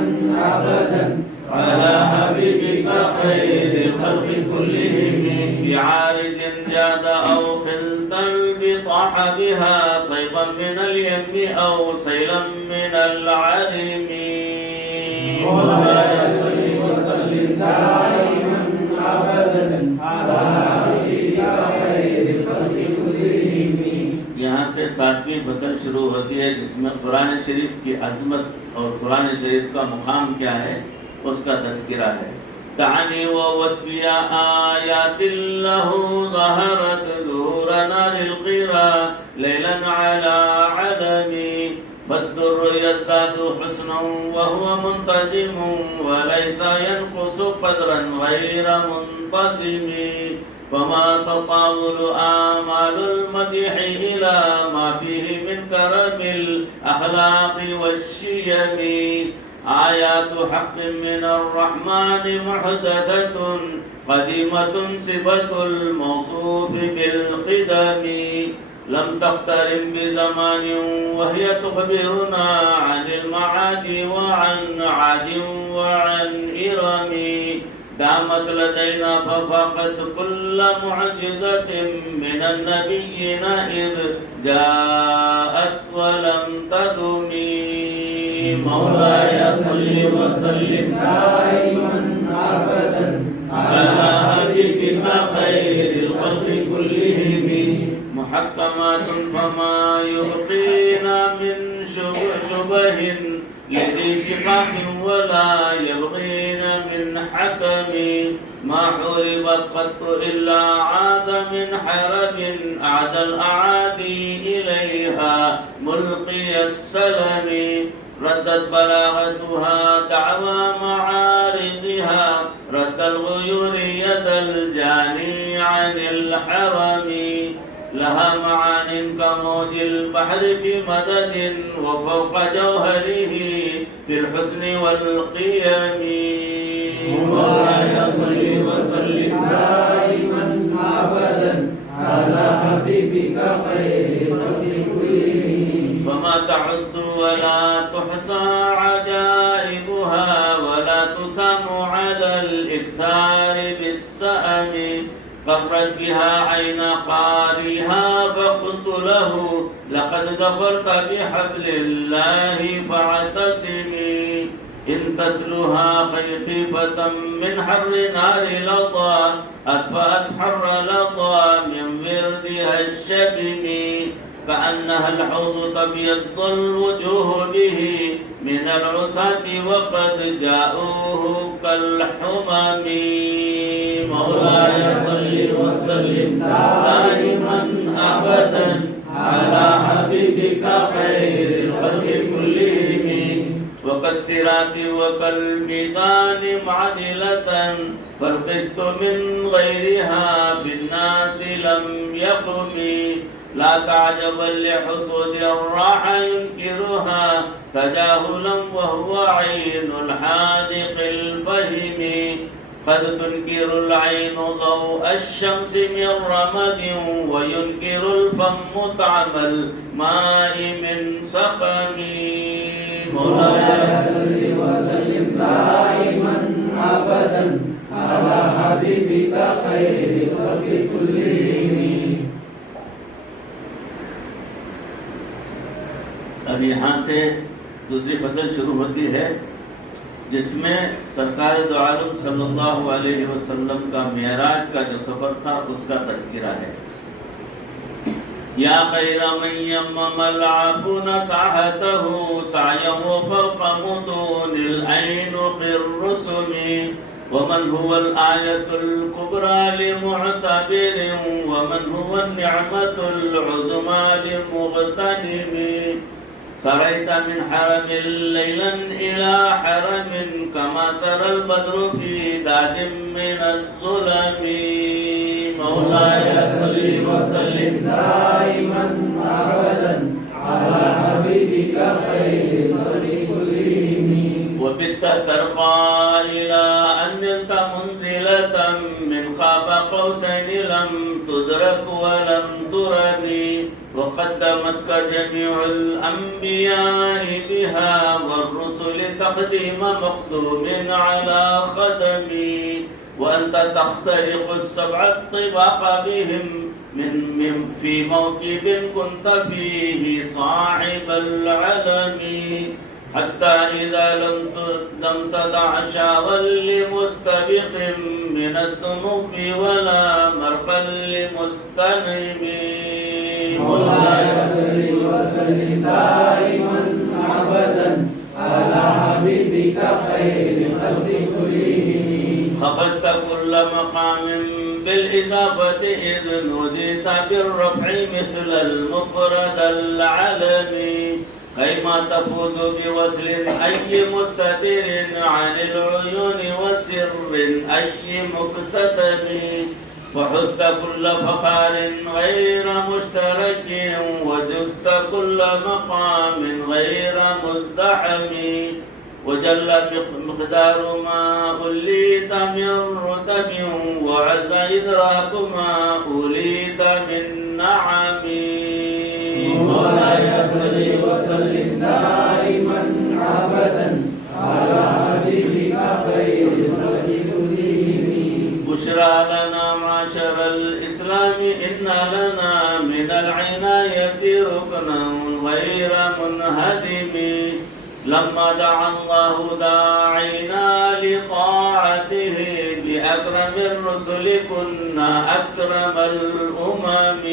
أبدا على حبيبك خير الخلق كلهم بعارض جاد أو خلطا بطاح بها صيبا من اليم أو سيلا من العلم مولاي صل وسلم دائما أبدا على حبيبك خير الخلق كلهم यहाँ से 7वीं फसल शुरू होती है जिसमें कुरान शरीफ की अजमत और कुरान शरीफ का मुकाम क्या है उसका तज़किरा है तानी व वस्फिया आयातिल्लाहु ज़हरत ज़ुहूरना लिलक़िरा लैलन अला अलमी फद्दुर यज़दादु हुस्नन व हुवा मुंतज़िम व लैसा यनक़ुसु क़द्रन ग़ैर मुंतज़िम فما تطاول آمال المديح إلى ما فيه من كرم الأخلاق والشيم آيات حق من الرحمن محدثة قديمة صفة الموصوف بالقدم لم تقترن بزمان وهي تخبرنا عن المعاد وعن عاد وعن إرم دامت لدينا ففاقت كل معجزة من النبيين إذ جاءت ولم تدم مولاي صل وسلم دائما أبدا على حبيبك خير الخلق كلهم محكمات فما يبقينا من شبه لذي شقاق ولا يبغين من حكم ما حوربت قط إلا عاد من حرب أعد الأعادي إليها ملقي السلم ردت بلاغتها دعوى معارضها رد الغيور يد الجاني عن الحرم لها معان كموج البحر في مدد وفوق جوهره في الحسن والقيم مولاي صل وسلم دائما أبدا على حبيبك خير الخلق كلهم فما تعد ولا تحصى عجائبها ولا تسام على الإكثار بالسأم قرت بها عين قارئها فقلت له لقد ظفرت بحبل الله فاعتصمي إن تتلها خيخيفة من حر نار لظى أطفأت حر لظى من وردها الشبم كأنها الحوض تبيض الوجوه به من العصاة وقد جاءوه كالحمم مولاي صل وسلم دائما أبدا على حبيبك خير الخلق كلهم وكالصراط وكالميزان معدلة فالقسط من غيرها في الناس لم يقم لا تعجبا لحسود الراح ينكرها تجاهلا وهو عين الحاذق الفهم قد تنكر العين ضوء الشمس من رمد وينكر الفم طعم الماء من سقم مولاي صل وسلم دائما أبدا على حبيبك خير الخلق كلهم अब यहाँ से दूसरी फसल शुरू होती है जिसमें सरकार दो आलम सल्लल्लाहु अलैहि वसल्लम का मेराज का जो सफर था उसका तज़किरा है। या खैर मन यम्मल आफु नसाहतहु सायहु फौक़ मुतूनिल ऐन क़िर्रुसुमी वमन हुवल आयतुल कुबरा लिमुअतबिरिन वमन हुवन निअमतुल उज़मा लिमुग़तनिमी सरैत मिन हरमिल लैलन इला हरमिन कमा सरल बद्रु फी दादिम मिनज़्ज़ुलमी मौलाय सल्लि व सल्लिम दाइमन अबदन अला हबीबिका खैरिल खल्क़ि कुल्लिहिम वबित तरक़ा इला अन नलत मुनज़िलतन मिन क़ाब क़ौसैन लम तुदरक व लम तुरनी वक़द्दमतक जमीउल अंबिया'i बिहा वरुसुल तक़दीम मक़दूमिन अला ख़दमी वअन्त तख़्तरिक़ु السبع الطباق بهم من في موكب كنت فيه صاحب العلم حتى إذا لم تدع شاوا لمستبق من الذنوب ولا مرقا لمستنم مولاي صل وسلم دائما أبدا على حبيبك خير الخلق كلهم خفضت كل مقام بالإضافة إذ نوديت بالرفع مثل المفرد العلمي كيما تفوز بوصل أي مستتر عن العيون وسر أي مكتتب وحزت كل فخار غير مشترك وجزت كل مقام غير مزدحم وجل مقدار ما أوليت من رتب وعز إدراك ما أوليت من نعم مولاي صل وسلم دائما أبدا على حبيبك خير الخلق كلهم بشرى لنا معشر الإسلام إن لنا من العناية ركنا غير منهدم لما دعا الله داعينا لطاعته بأكرم الرسل كنا أكرم الأمم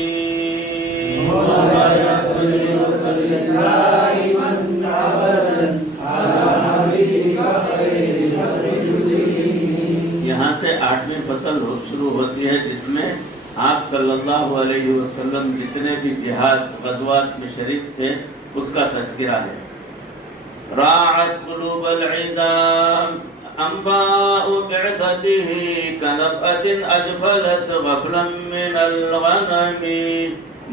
مولاي صل وسلم دائما أبدا على حبيبك خير الخلق كلهم। यहाँ से 8वीं फसल शुरू होती है जिसमें आप सल्लल्लाहु अलैहि वसल्लम जितने भी जिहाद गज़वात में शरीक थे उसका तज़किरा है। राअत क़ुलूबल इदा अंबाउ बि'सतिही कनबअतिन अजफलत गफ़लन मिनल गनमी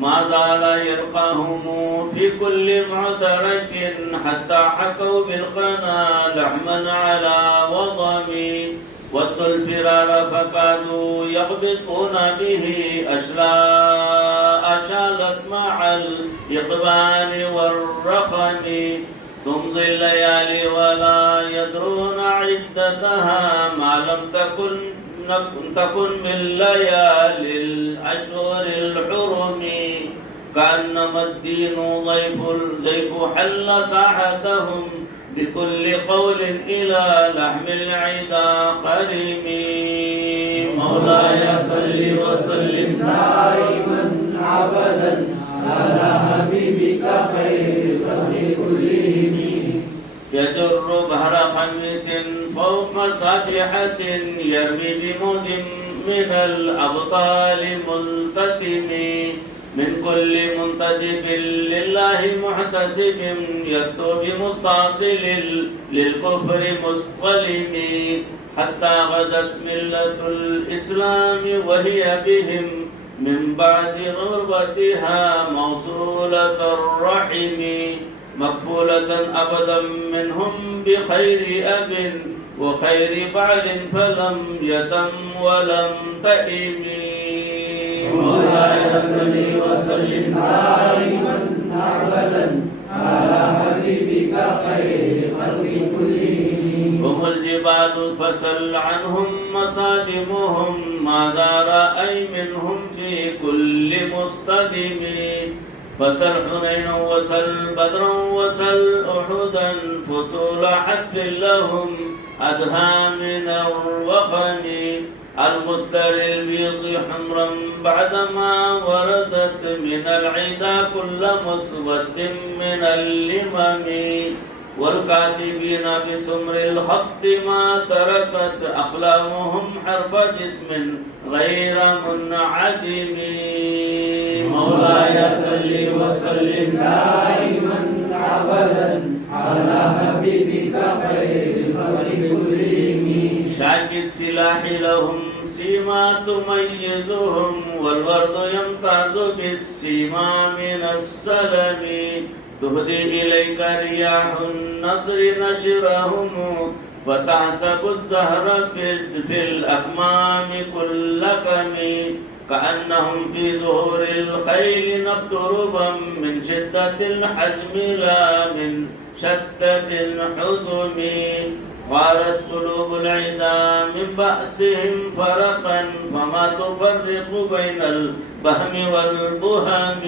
मा ज़ाला यल्क़ाहुमु फ़ी कुल्लि मु'तरकिन हत्ता हकौ बिलक़ना लहमन अला वज़मी वद्दुल फ़िरार फ़कादू यग़बितून बिही अशालत मअल इक़बाल वर्रक़मी तुमज़ि लयाली वला यदरून इद्दतहा मा लम तकुन मिन लयालिल अश्हुरिल हुरुमी कअन्नमा अद्दीनु ज़ैफ़ हल्ल साहतहुम बिकुल्लि क़ौलिन इला लहमिल इदा क़रीमी मौलाय सल्लि व सल्लिम दाइमन अबदन अला हबीबिका खैरिल खल्क़ि कुल्लिहिम यजुर्र बहर ख़मीसिन फ़ौक़ साबिहतिन यरमी बिमुदिन मिनल अबताल मुल्ततिमी मिन कुल्लि मुंतजिबिन लिल्लाहि मुहतसिबिन यस्तु बिमुस्तासिलिल लिलकुफ्रि मुस्तलिमी हत्ता गदत मिल्लतुल इस्लाम वहिय बिहिम من بعد غربتها موصولة الرحم مكفولة أبدا منهم بخير أب وخير بعد فلم يتم ولم تئم مولاي صل وسلم دائما أبدا على حبيبك خير خلق كلهم هم الجبال فسل عنهم مصادمهم ماذا رأي منهم في كل مصطدم فسل حنين وسل بدرا وسل أحدا فصول عطف لهم أدهى من الوخم المصدر البيض حمرا بعدما وردت من العدا كل مسود من اللمم والكاتبين بسمر الخط ما تركت أقلامهم حرف جسم غير منعدم. مولاي صل وسلم دائما أبدا على حبيبك خير الخلق كلهم. شاك السلاح لهم سيما تميزهم والورد يمتاز بالسيما من السلم. تهدي إليك رياح النصر نشرهم وتعسب الزهر في الأكمام كل كم. كأنهم في ظهور الخيل نقتربا من شدة الحزم لا من شدة الحزم. غارت قلوب العدا من بأسهم فرقا فما تفرق بين البهم والبهم.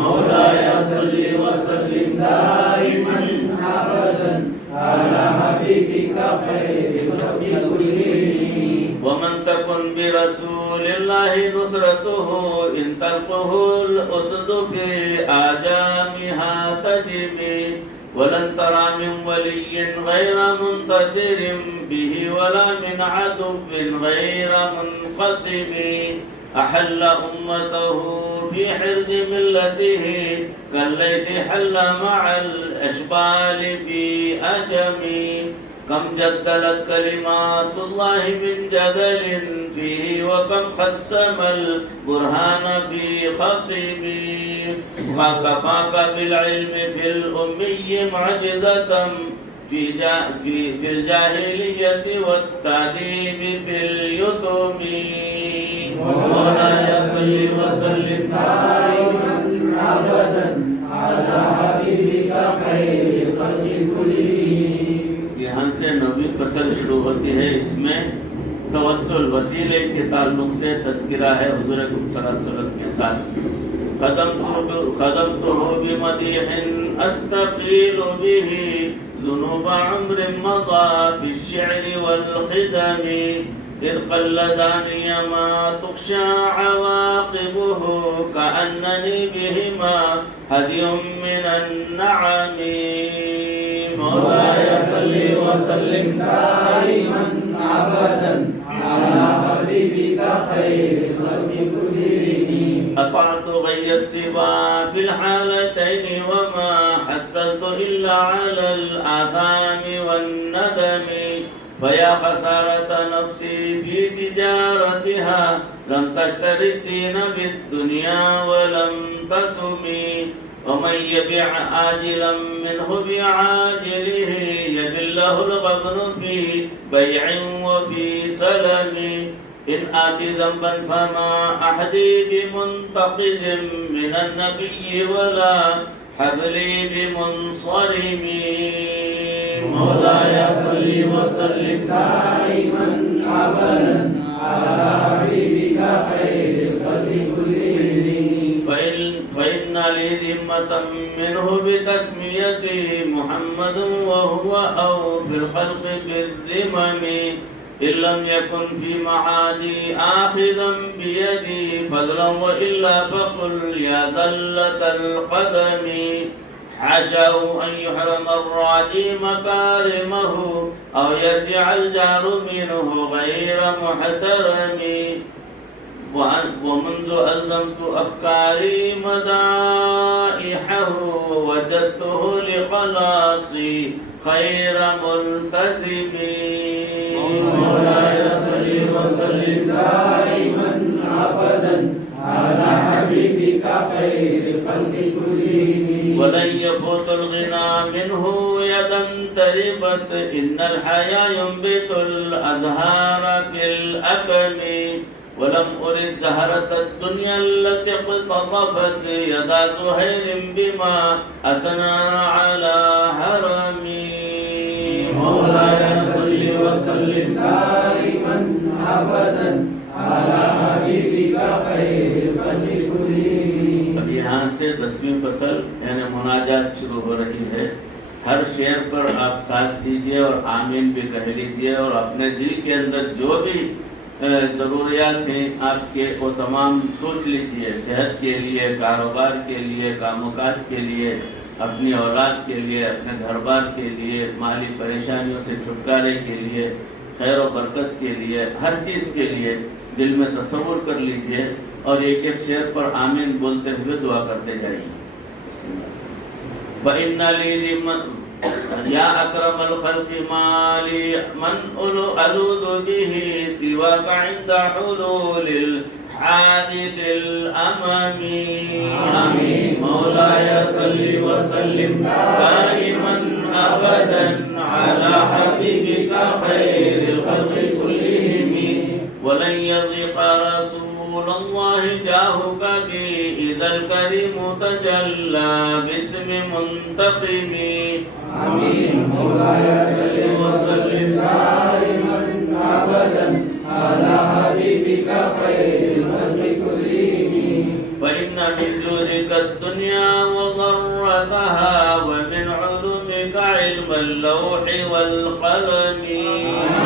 مولاي صل وسلم دائما أبدا على حبيبك خير الخلق كلهم. ومن تكن برسول الله نصرته إن تلقه الأسد في آجامها تجب. ولن ترى من ولي غير منتصر به ولا من عدو غير منقسم. أحل أمته في حرز ملته كالليث حل مع الأشبال في أجم. كم جدلت كلمات الله من جدل فيه وكم قسم البرهان في خصم. ما كفاك بالعلم في الأمي معجزة في الجاهلية والتعذيب في اليتم. مولاي صل وسلم دائما أبدا على حبيبك خير الخلق كلهم. यहाँ से नवी फसल शुरू होती है। इसमें तवस्सुल वसीले के ताल्लुक से तज़किरा है हुज़ूर अकरम सल्लल्लाहु अलैहि वसल्लम के साथ। ख़दमतुहु बिमदीहिन अस्तक़ीलु बिही ज़ुनूब उम्रिन मज़ा बिश्शि'रि वल-ख़िदम। إذ قلداني ما تخشى عواقبه كأنني بهما هدي من النعم. مولاي صل وسلم دائما أبدا على حبيبك خير الخلق كلهم. أطعت غي السبا في الحالتين وما حصلت إلا على الآثام والندم. فيا خسارة نفسي في تجارتها لم تشتري الدين بالدنيا ولم تسمي. ومن يبيع آجلا منه بعاجله يبل له الغبن في بيع وفي سلم. إن آتي ذنبا فما أحدي بمنتقد من النبي ولا حبلي بمنصرم. مولاي صل وسلم دائما أبدا على حبيبك خير الخلق كلهم. فإن لي ذمة منه بتسميته محمد وهو أو في الخلق بالذمم. إن لم يكن في معادي آخذا بيدي فضلا وإلا فقل يا ذلة القدم. حاشاه أن يحرم الراعي مكارمه أو يرجع الجار منه غير محترم. ومنذ ألزمت أفكاري مدائحه وجدته لخلاصي خير ملتزم. مولاي صل وسلم دائما أبدا على حبيبك خير الخلق كلهم. ولن يفوت الغنى منه يدا تربت إن الحيا ينبت الأزهار في الأكم. ولم أرد زهرة الدنيا التي اقتطفت يدا زهير بما أثنى على هرمي. مولاي صل وسلم دائما أبدا على حبيبك خير الخلق كلهم. अब यहाँ से 10वीं फसल यानी मुनाजात शुरू हो रही है। हर शेर पर आप साथ दीजिए और आमीन भी कह लीजिए और अपने दिल के अंदर जो भी ज़रूरियात हैं आपके वो तमाम सोच लीजिए। सेहत के लिए, कारोबार के लिए, कामकाज के लिए, अपनी औलाद के लिए, अपने घर बार के लिए, माली परेशानियों से छुटकारे के लिए, खैर और बरकत के लिए, हर चीज़ के लिए दिल में तसव्वुर कर लीजिए और एक एक शेर पर आमीन बोलते हुए दुआ करते जाइए। या अकरमल खल्क़ि माली मन अलूदु बिही सिवाका इंदा हुलूलिल हादिदिल अममी। आमीन। मौलाया सल्लि व सल्लिम दाइमन अबदन अला हबीबिका खैरिल खल्क़ि कुल्लिहिम वलन यज़िक़ रसूलल्लाहि जाहुका बि इदल करीम तजल्ला बिस्मि मुंतक़िमी। आमीन। मौलाया सल्लि व सल्लिम दाइमन अबदन अला हबीबिका खैरिल खल्क़ि कुल्लिहिम। फइन्न मिन जुदिका दुनिया व ज़र्रतहा व मिन उलूमिका इल्मल लौहि वल क़लमी।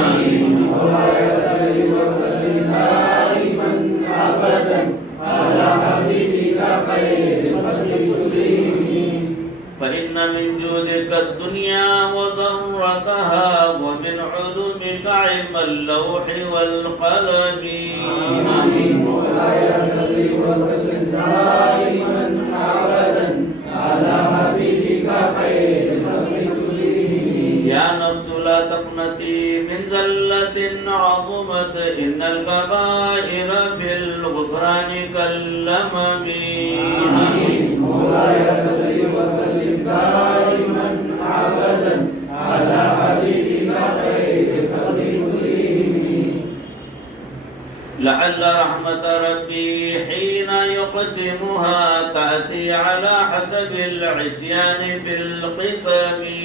आमीन। मौलाया सल्लि व सल्लिम दाइमन अबदन अला हबीबिका खैरिल खल्क़ि कुल्लिहिम। फइन्न मिन जुदिका दुनिया व ज़र्रतहा व मिन उलूमिका इल्मल लौहि वल क़लमी। आमीन। मौलाया सल्लि व सल्लिम दाइमन अबदन अला हबीबिका खैरिल खल्क़ि कुल्लिहिम। या नफ्सु ला तक़नती मिन ज़ल्लतिन अज़मत इन्नल कबाइर फिल गुफ़रानि कल्लममी। आमीन। मौलाया सल्लि व सल्लिम दाइमन अबदन अला हबीबिका खैरिल खल्क़ि कुल्लिहिम। लअल्ल रहमत रब्बी हीन युक़सिमुहा तअती अला हसबिल इस्यानि फिल क़िसमी।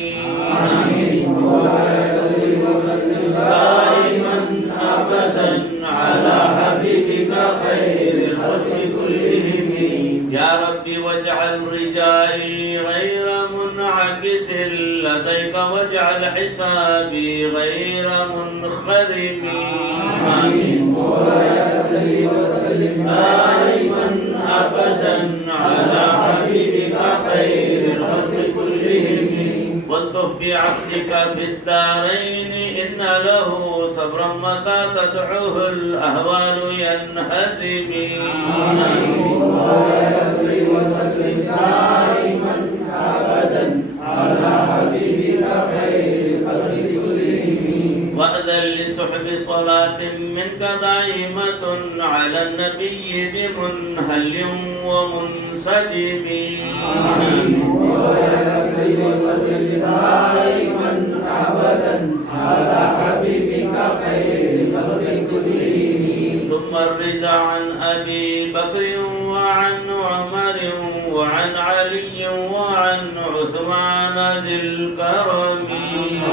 आमीन। मौलाया सल्लि व सल्लिम दाइमन अबदन अला हबीबिका खैरिल खल्क़ि कुल्लिहिम। या रब्बी वजअल रिजाई गैर मुनअकिसिल लदैका वजअल हिसाबी गैर मुनख़रिमी। आमीन। मौलाया सल्लि व सल्लिम दाइमन अबदन अला हबीबिका खैरिल खल्क़ि कुल्लिहिम। वल्तुफ़ बिअफ़्विका फ़िद्दारैन इन्न लहू सब्रन मता तदउहुल अहवालु यन्हज़िमी। आमीन। मौलाया सल्लि व सल्लिम दाइमन अबदन अला हबीबिका खैरिल खल्क़ि कुल्लिहिम। वअज़न लिसुहबि सलातिन मिनका दाइमतुन अला नबिय्यि बिमुनहल्लिन व मुनसजिमी। आमीन। मौलाया सल्लि व सल्लिम दाइमन अबदन अला हबीबिका खैरिल खल्क़ि कुल्लिहिम। थुम्मा रिज़ा अन अबी बकर व अन उमर व अन अली व अन उस्मान ज़िल करमी।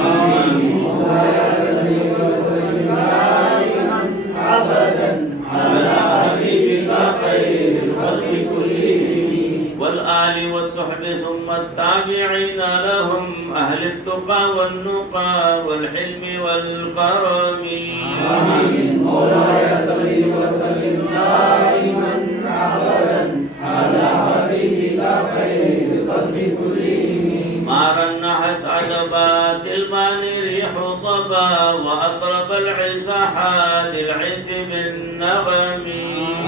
आमीन। मौलाया सल्लि व सल्लिम दाइमन अबदन अला हबीबिका खैरिल खल्क़ि कुल्लिहिम। वल आलि वस्सहबि थुम्मा त्ताबिईन लहुम अहलि त्तुक़ा वन्नुक़ा वल हिल्मि वल करमी। आमीन। मौलाया सल्लि व सल्लिम दाइमन अबदन अला हबीबिका खैरिल खल्क़ि कुल्लिहिम। मा रन्नहत अदबातिल बानि रिहु सबा व अतरबल इज़ा हादिल इज़्ज़ि बिन नग़मी।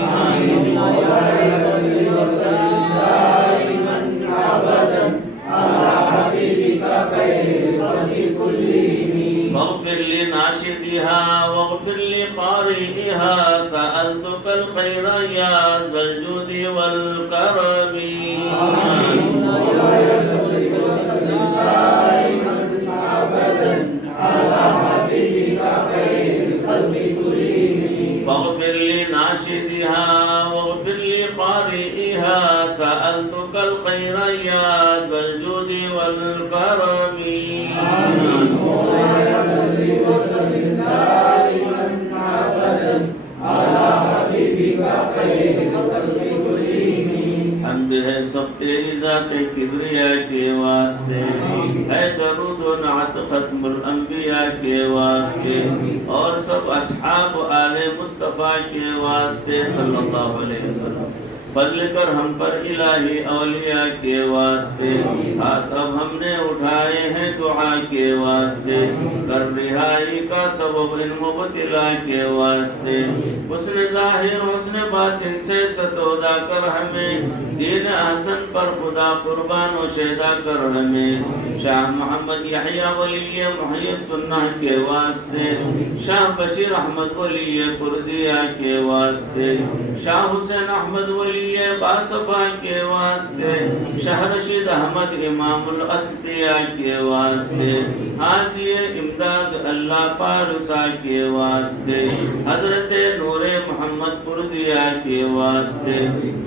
आमीन। मौलाया सल्लि व सल्लिम दाइमन अबदन अला हबीबिका खैरिल खल्क़ि कुल्लिहिम। वग़्फ़िर लिनाशिदिहा वग़्फ़िर लिक़ारिइहा सअलतुकल खैर या ज़ल जुदी वल करमी। आमीन। मौलाया सल्लि व सल्लिम दाइमन अबदन अला हबीबिका खैरिल खल्क़ि कुल्लिहिम। वग़्फ़िर लिनाशिदिहा वग़्फ़िर लिक़ारिइहा सअलतुकल खैर या ज़ल जुदी वल करमी। आमीन। मौलाया सल्लि व सल्लिम दाइमन अबदन अला हबीबिका खैरिल खल्क़ि कुल्लिहिम। हमद है सब तेरी ज़ात किबरिया के वास्ते, ऐ दरूद व नात खत्मुल अंबिया के वास्ते और सब अस्हाब आले मुस्तफ़ा के वास्ते सल्लल्लाहु अलैहि वसल्लम। फजल कर हम पर इलाही औलिया के वास्ते, हाथ अब हमने उठाए हैं दुआ के वास्ते, कर रिहाई का सबब इन मुबतला के वास्ते, हुस्न ज़ाहिर हुस्न बातिन से सतोदा कर हमें, दीन हसन पर खुदा कुर्बान व शहदा कर हमें। शाह मोहम्मद यहया वली मुहय्य सुन्नह के वास्ते, शाह बशीर अहमद वली पुरजिया के वास्ते, शाह हुसैन अहमद वली बासफा के वास्ते, शाह रशीद अहमद इमामुल अत्किया के वास्ते, हादिए इमदाद अल्लाह पारसा के वास्ते, हजरत नूरे मोहम्मद पुरजिया के वास्ते,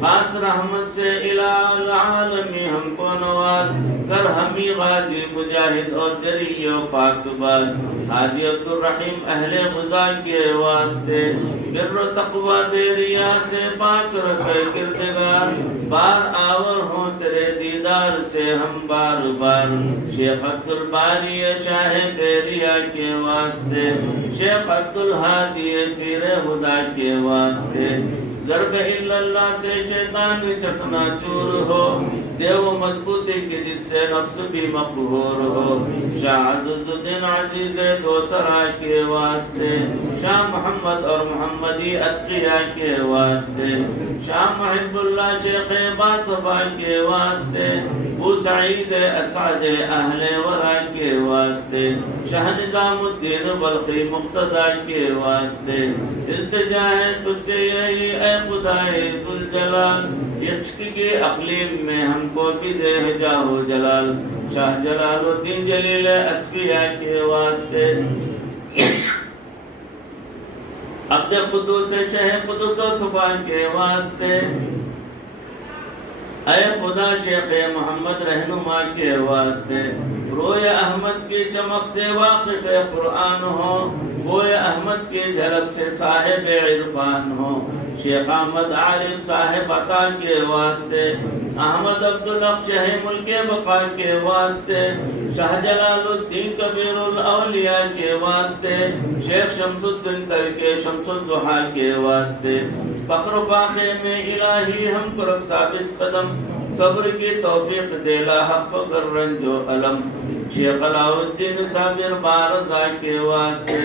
खास रहमत से इलाल आलमी हमको नवाज कर, हमी गाजी मुजाहिद और जरियो पाकबाज, हाजी अब्दुल रहीम अहले गुज़ा के वास्ते, बिर्र तक़वा देरिया से पाक रखे किरदगार, बार आवर हो तेरे दीदार से हम बार बार। शेख अब्दुल बारी शाह बेरिया के वास्ते, शेख अब्दुल हादी पीर हुदा के वास्ते, गर्ब इल्लल्लाह से शैतान चकना चूर हो, देव मजबूती की जिससे नफ्स भी मकहूर हो। शाह अज़्ज़ुद्दीन अज़ीज़ दोसरा के वास्ते, शाह मोहम्मद और मोहम्मदी अत्किया के वास्ते, शाह मुहिब्बुल्लाह शेख बासफा के वास्ते, अबू सईद असद अहले वरा के वास्ते, शाह निज़ामुद्दीन बल्खी मुक्तदा के वास्ते, इल्तिजा है तुझसे यही ऐ खुदाए दुल जलाल, इश्क के अक़लीम में हमको भी दे जाओ जलाल। शाह जलालुद्दीन जलील अस्फिया के वास्ते, अब्द कुदूस शह कुदूस और सुभान के वास्ते, ऐ खुदा शेख मोहम्मद रहनुमा के वास्ते, रोए अहमद की चमक से वाक़िफ़ कुरान हो, गोए अहमद की झलक से साहिब इरफान हो। शेख अहमद आरिफ साहिब अता के वास्ते, अहमद अब्दुल अक्शह मुल्के बका के वास्ते, शाह जलालुद्दीन कबीरुल औलिया के वास्ते, शेख शमसुद्दीन करके शमसुल दुहा के वास्ते, फख्र बाक़े में इलाही हमको रख साबित कदम, सब्र की तौफीक देला हक़ कर रंजो अलम। शेख अलाउद्दीन साबिर बारज़ा के वास्ते,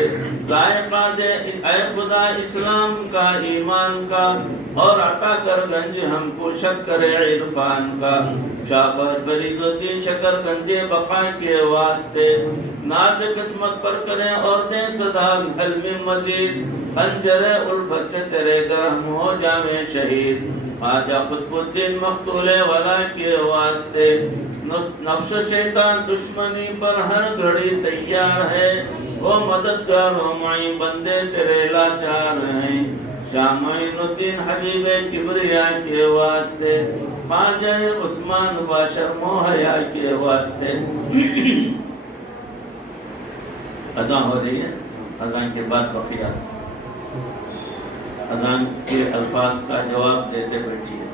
ज़ायक़ा दे ऐ खुदा इस्लाम का ईमान का, और अता कर गंज हमको शक्कर इरफान का। शाह फरीदुद्दीन शकरकंदे बका के वास्ते, नाद किस्मत पर करें और दें सदा भल में मजीद, खंजर उल्फत से तेरे गरम हो जावे शहीद। ख्वाजा कुतुबुद्दीन मक़तूले वला के वास्ते, नफ्स शैतान दुश्मनी पर हर घड़ी तैयार है, वो मददगार हो माई बंदे तेरे लाचार हैं। शाह मोइनुद्दीन हबीब किबरिया के वास्ते, ख्वाजा उस्मान बाशर मोहया के वास्ते। अज़ान हो रही है, अज़ान के बाद बक़िया अज़ान के अल्फाज का जवाब देते बैठिए।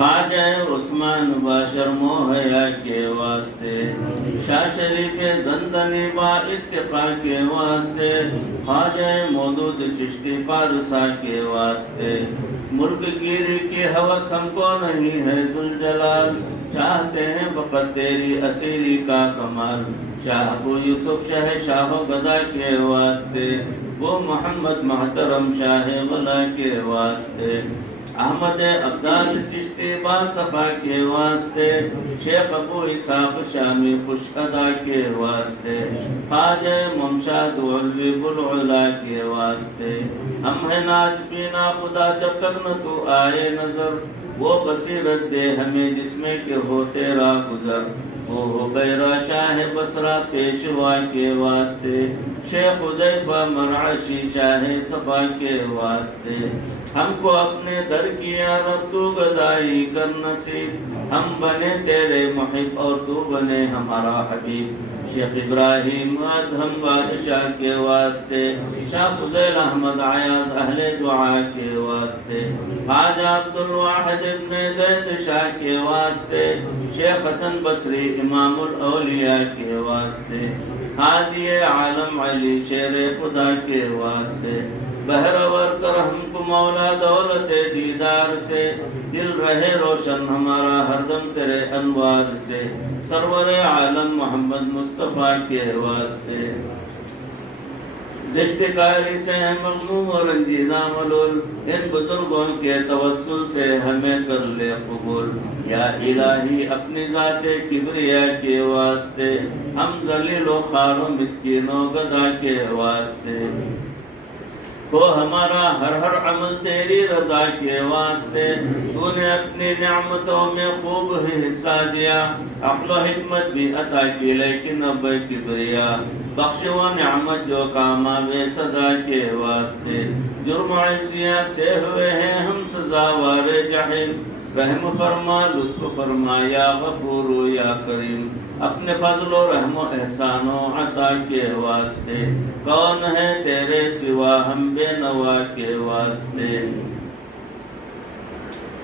ख्वाजा उस्मान बाशर मोहया के वास्ते, शाह शरीफ जंदनी बा इत्तिका के वास्ते, ख्वाजा मौदूद चिश्ती पारसा के वास्ते, मुल्क गिरी की हवस हमको नहीं है जुलजलाल, चाहते हैं फकत तेरी असीरी का कमाल, शाह अबू यूसुफ शाह शाह गदा के वास्ते, वो मोहम्मद महतरम शाह वला के वास्ते, अहमद अब्दाल चिश्ती बासफा के वास्ते, शेख अबू इसाक शामी खुशअदा के वास्ते, ख्वाजा मुमशाद उलवी बुलउला के वास्ते, हम है नाज पीना खुदा जब तक न तू आए नजर, वो बसीरत दे हमें जिसमें के हो तेरा गुजर, वो हो बैरा शाह बसरा पेशवा के वास्ते, शेख हुज़ैफा मरअशी शाह सफा के वास्ते, हमको अपने दर की यारब तू गदाई कर नसीब, हम बने तेरे मुहिब और तू बने हमारा हबीब, शेख इब्राहिम अदहम बादशाह के वास्ते, शाह फुज़ैल अहमद आयाद अहले दुआ के वास्ते, ख्वाजा अब्दुल वाहिद इब्न ज़ैद शाह के वास्ते, शेख हसन बसरी इमामुल औलिया के वास्ते, हादी आलम अली शेर खुदा के वास्ते, बहरवर कर हमको मौला दौलत दीदार से, दिल रहे रोशन हमारा हरदम तेरे अनवार से, सरवर आलम मोहम्मद मुस्तफ़ा के वास्ते, जिश्तिकारी से मगमूम और रंजीदा मलूल, इन बुजुर्गों के तवस्सुल से हमें कर ले कबूल, या इलाही अपनी ज़ाते किबरिया के वास्ते, हम ज़लीलो खारो मिस्कीनों गदा के वास्ते, को हमारा हर हर अमल तेरी रजा के वास्ते, तूने अपनी नियामतों में खूब हिस्सा दिया, अक्ल हिकमत भी अता की लेकिन अब किबरिया, बख्श वो नियामत जो काम आवे सदा के वास्ते, जुर्म ऐसिया से हुए हैं हम सजावारे जहीम, रहम फरमा लुत्फ फरमा या गफूर या करीम, अपने फजलो रहमो एहसानो अता के वास्ते, कौन है तेरे सिवा हम बेनवा के वास्ते,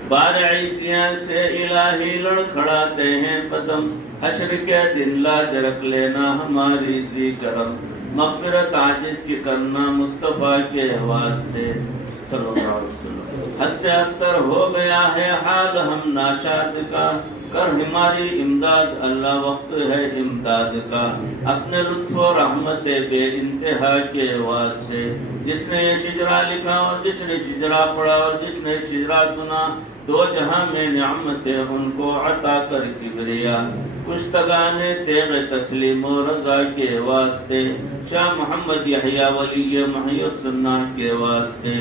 बारिशियां से इलाही लड़खड़ाते हैं कदम, हश्र के दिन ला जरक लेना हमारी जी करम, मग़फ़िरत आजिज़ की करना मुस्तफ़ा के वास्ते, सल्लल्लाहु अलैहि वसल्लम। हद से अत्तर हो गया है हाल हम नाशाद का, कर हमारी इमदाद अल्लाह वक्त है इमदाद का, अपने लुत्फ़ और रहमत बे इंतहा के वास्ते, जिसने ये शिजरा लिखा और जिसने शिजरा पढ़ा और जिसने शिजरा सुना, दो जहां में नियामतें उनको अता कर किबरिया, कुश्तगाने तेग तस्लीम और रज़ा के वास्ते, शाह मोहम्मद यहया वली मुहय्य सुन्नाह के वास्ते,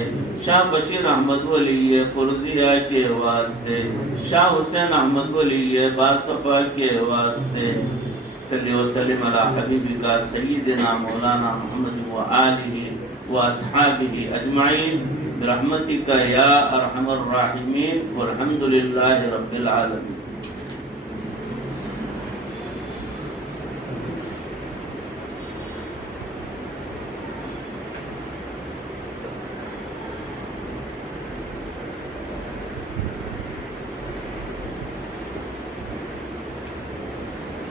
शाह बशीर अहमद वली फुर्जिया के वास्ते, शाह हुसैन अहमद वली बासफा के वास्ते, सल्लल्लाहु अलैहि वसल्लम अला हबीबिका सय्यिदना मौलाना मुहम्मद व आलिहि व अस्हाबिहि अजमाइन बिरहमतिका या अरहमर राहिमीन वल्हम्दुलिल्लाहि रब्बिल आलमीन।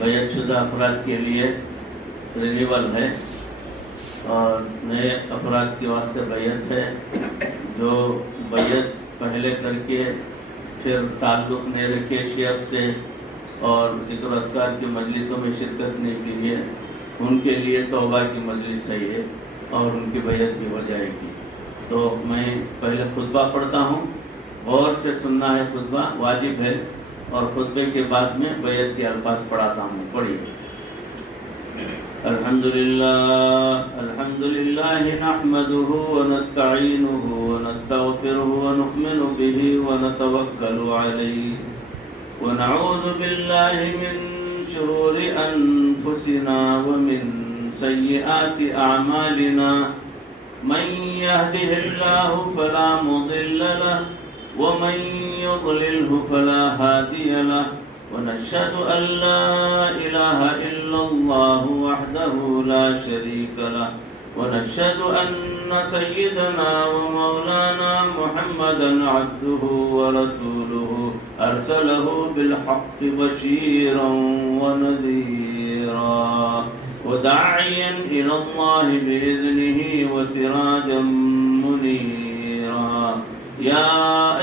बैयतशुदा अफराद के लिए रिन्यूअल है और नए अफराद के वास्ते बैयत है, जो बैयत पहले करके फिर ताल्लुक़ नहीं रखे शेख से और ज़िक्र अस्कार की मजलिसों में शिरकत नहीं की है, उनके लिए तौबा की मजलिस है ये और उनकी बैयत भी हो जाएगी। तो मैं पहले खुतबा पढ़ता हूँ, गौर से सुनना है, खुतबा वाजिब है, और खुतबे के बाद में बैयत के अल्फाज पढ़ाता हूँ। पढ़िए। अल्हम्दुलिल्लाह नहमदुहु व नस्तईनुहु व नस्तगफिरुहु व नु'मिनु बिही व नतवक्कलु अलैहि व नऊज़ु बिल्लाहि मिन शुरूरि अनफुसिना व मिन सय्यिआति अअमालिना मन यहदिहिल्लाहु फला मुदिल्ल लहु व मन युद्लिल्हु फला हादिय लहु ونشهد أن لا إله إلا الله وحده لا شريك له ونشهد أن سيدنا ومولانا محمدا عبده ورسوله أرسله بالحق بشيرا ونذيرا وداعيا إلى الله بإذنه وسراجا منيرا يا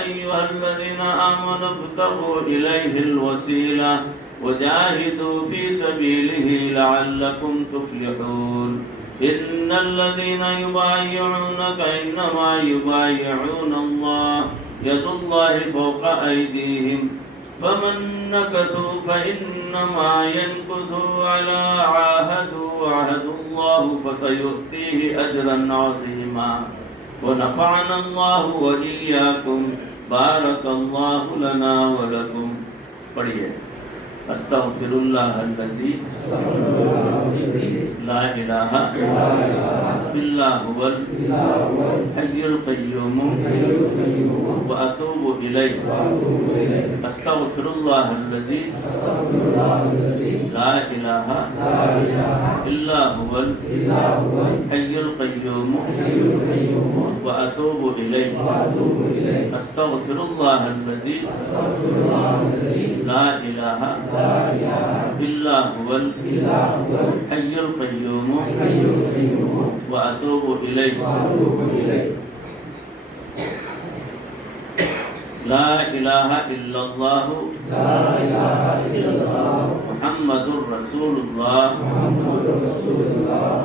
أيها الذين آمنوا ابتغوا إليه الوسيلة وجاهدوا في سبيله لعلكم تفلحون إن الذين يبايعونك إنما يبايعون الله يد الله فوق أيديهم فمن نكثوا فإنما ينكثوا على عاهدوا وعهد الله فسيؤتيه أجرا عظيما ونفعنا الله وإياكم بارك الله لنا ولكم पढ़िए अस्तगफिरुल्लाह अल्लज़ी ला इलाहा इल्ला हुवल हय्युल क़य्यूम व अतूबु इलैहि अस्तगफिरुल्लाह अल्लज़ी ला इलाहा इल्ला हुवल हय्युल क़य्यूम व अतूबु इलैहि अस्तगफिरुल्लाह अल्लज़ी ला इलाहा इल्ला हुवल हय्युल क़य्यूम व अतूबु इलैहि ला इलाहा इल्लल्लाह मुहम्मदुर रसूलुल्लाह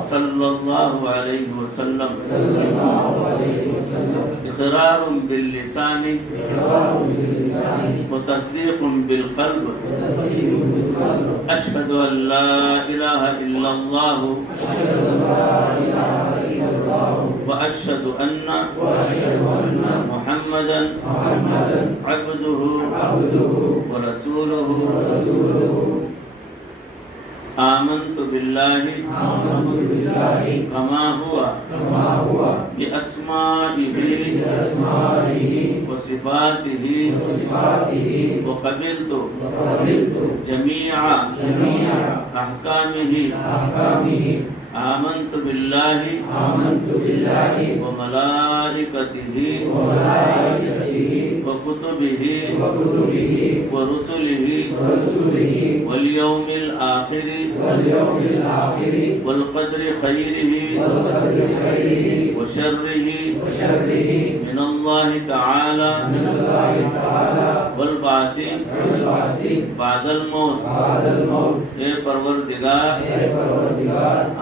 सल्लल्लाहु अलैहि वसल्लम इक़रारुन बिल लिसानी व तस्दीक़ुन बिल क़ल्ब अशहदु अन ला इलाहा इल्लल्लाह व अशहदु अन्ना मुहम्मदन अब्दुहु व रसूलुहु आमन्तु बिल्लाहि कमा हुवा बिअस्माइहि व सिफ़ातिहि व क़बिलतु जमीअ अहकामिहि आमन्तु बिल्लाहि व मलाइकतिहि व कुतुबिहि व रुसुलिहि वल यौमिल आखिरि वल क़द्रि खैरिहि व शर्रिहि मिनल्लाहि तआला वल बासी बादल मौत। ए परवरदिगार,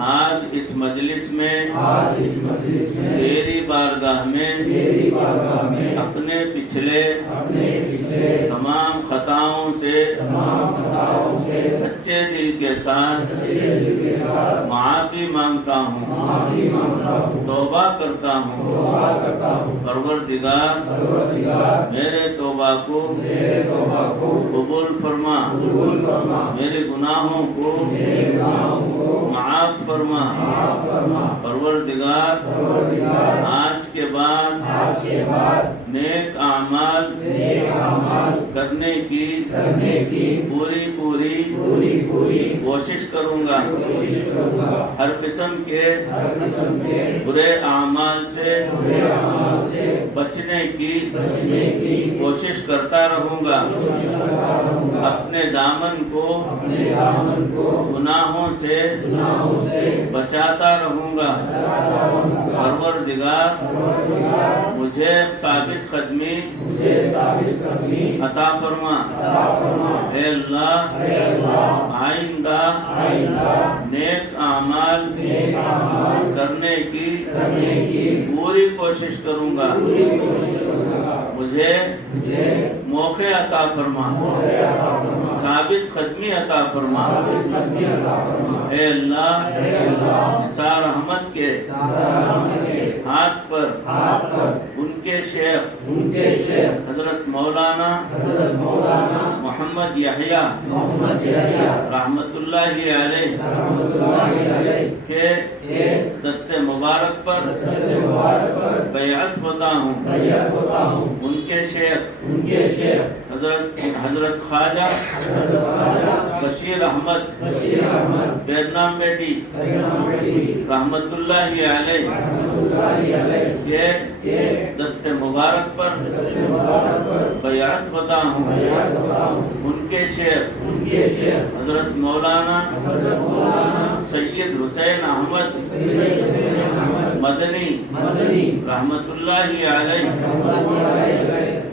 आज इस मजलिस में तेरी बारगाह में अपने पिछले तमाम खताओं से सच्चे दिल के साथ माफी मांगता हूँ, तौबा करता हूँ। परवरदिगार, मेरे तौबा को कबूल फरमा, मेरे गुनाहों को माफ फरमा। परवरदिगार, आज के बाद नेक आमाल करने की पूरी कोशिश करूँगा। हर किस्म के बुरे आमाल से बचने की कोशिश करता रहूँगा। अपने दामन को गुनाहों से बचाता रहूँगा। परवरदिगार, मुझे साबित साबित कदमी मुझे साबित कदमी अता फरमा। अता फरमा। ए अल्लाह आइंदा नेक आमाल करने की पूरी कोशिश करूंगा। मुझे मौके अता फरमा, साबित कदमी अता फरमा। ए अल्लाह निसार अहमद के हाथ पर उनके शेख हजरत मौलाना मोहम्मद यहया रहमतुल्लाहि अलैह के दस्ते मुबारक पर बैअत होता हूँ। उनके शेख हजरत ख्वाजा बशीर अहमद बेदनाम बेटी रहमतुल्लाहि अलैह के दस्ते मुबारक पर बैअत होता हूँ। उनके शेख हजरत मौलाना सैयद हुसैन अहमद मदनी रहमतुल्लाहि अलैह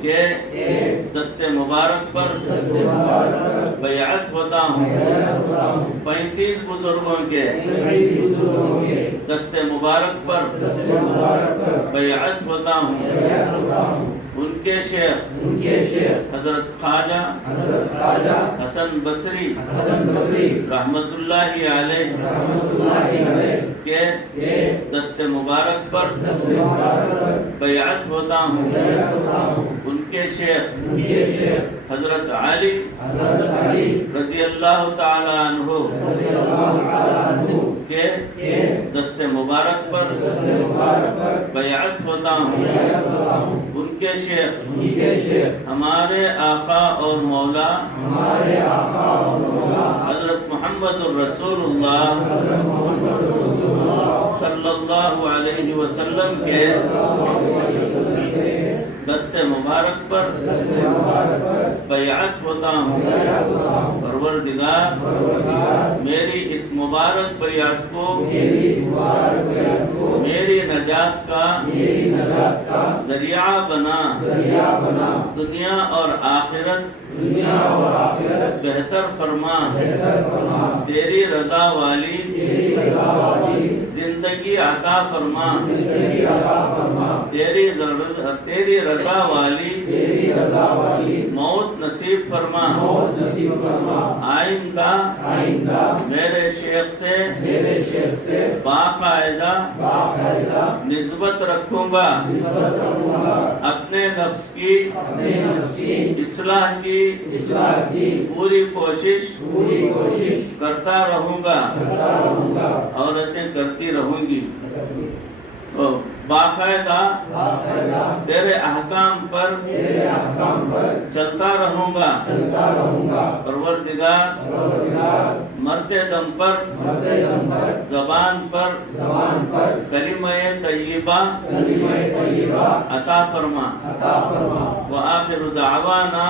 के दस्ते मुबारक पर बैअत होता हूँ। 35 बुजुर्गों के दस्ते मुबारक पर बैअत होता हूँ। उनके शेख हजरत ख्वाजा हसन बसरी रहमतुल्लाहि अलैह के दस्ते मुबारक पर बैअत होता हूँ। उनके शेख हजरत अली रज़ी अल्लाह ताला अन्हु के दस्ते मुबारक पर बैअत होता हूँ। उनके शेख हमारे आका और मौला हजरत मोहम्मद रसूलुल्लाह सल्लल्लाहु अलैहि वसल्लम के दस्ते मुबारक पर बैअत होता हूँ। परवरदिगार मेरी इस मुबारक बैअत को मेरी नजात का जरिया बना। दुनिया और आखिरत बेहतर फरमा। तेरी रजा वाली जिंदगी अता फरमा। तेरी रजा वाली मौत नसीब फरमा। आइंदा मेरे शेख से बाकायदा निस्बत रखूंगा। अपने नफ्स की इस्लाह की पूरी कोशिश करता रहूंगा। औरतें करती रहूंगी। बाकायदा तेरे अहकाम पर चलता रहूंगा। परवरदिगार मरते दम पर ज़बान पर कलिमा-ए तय्यबा अता फरमा। व आखिरु दावाना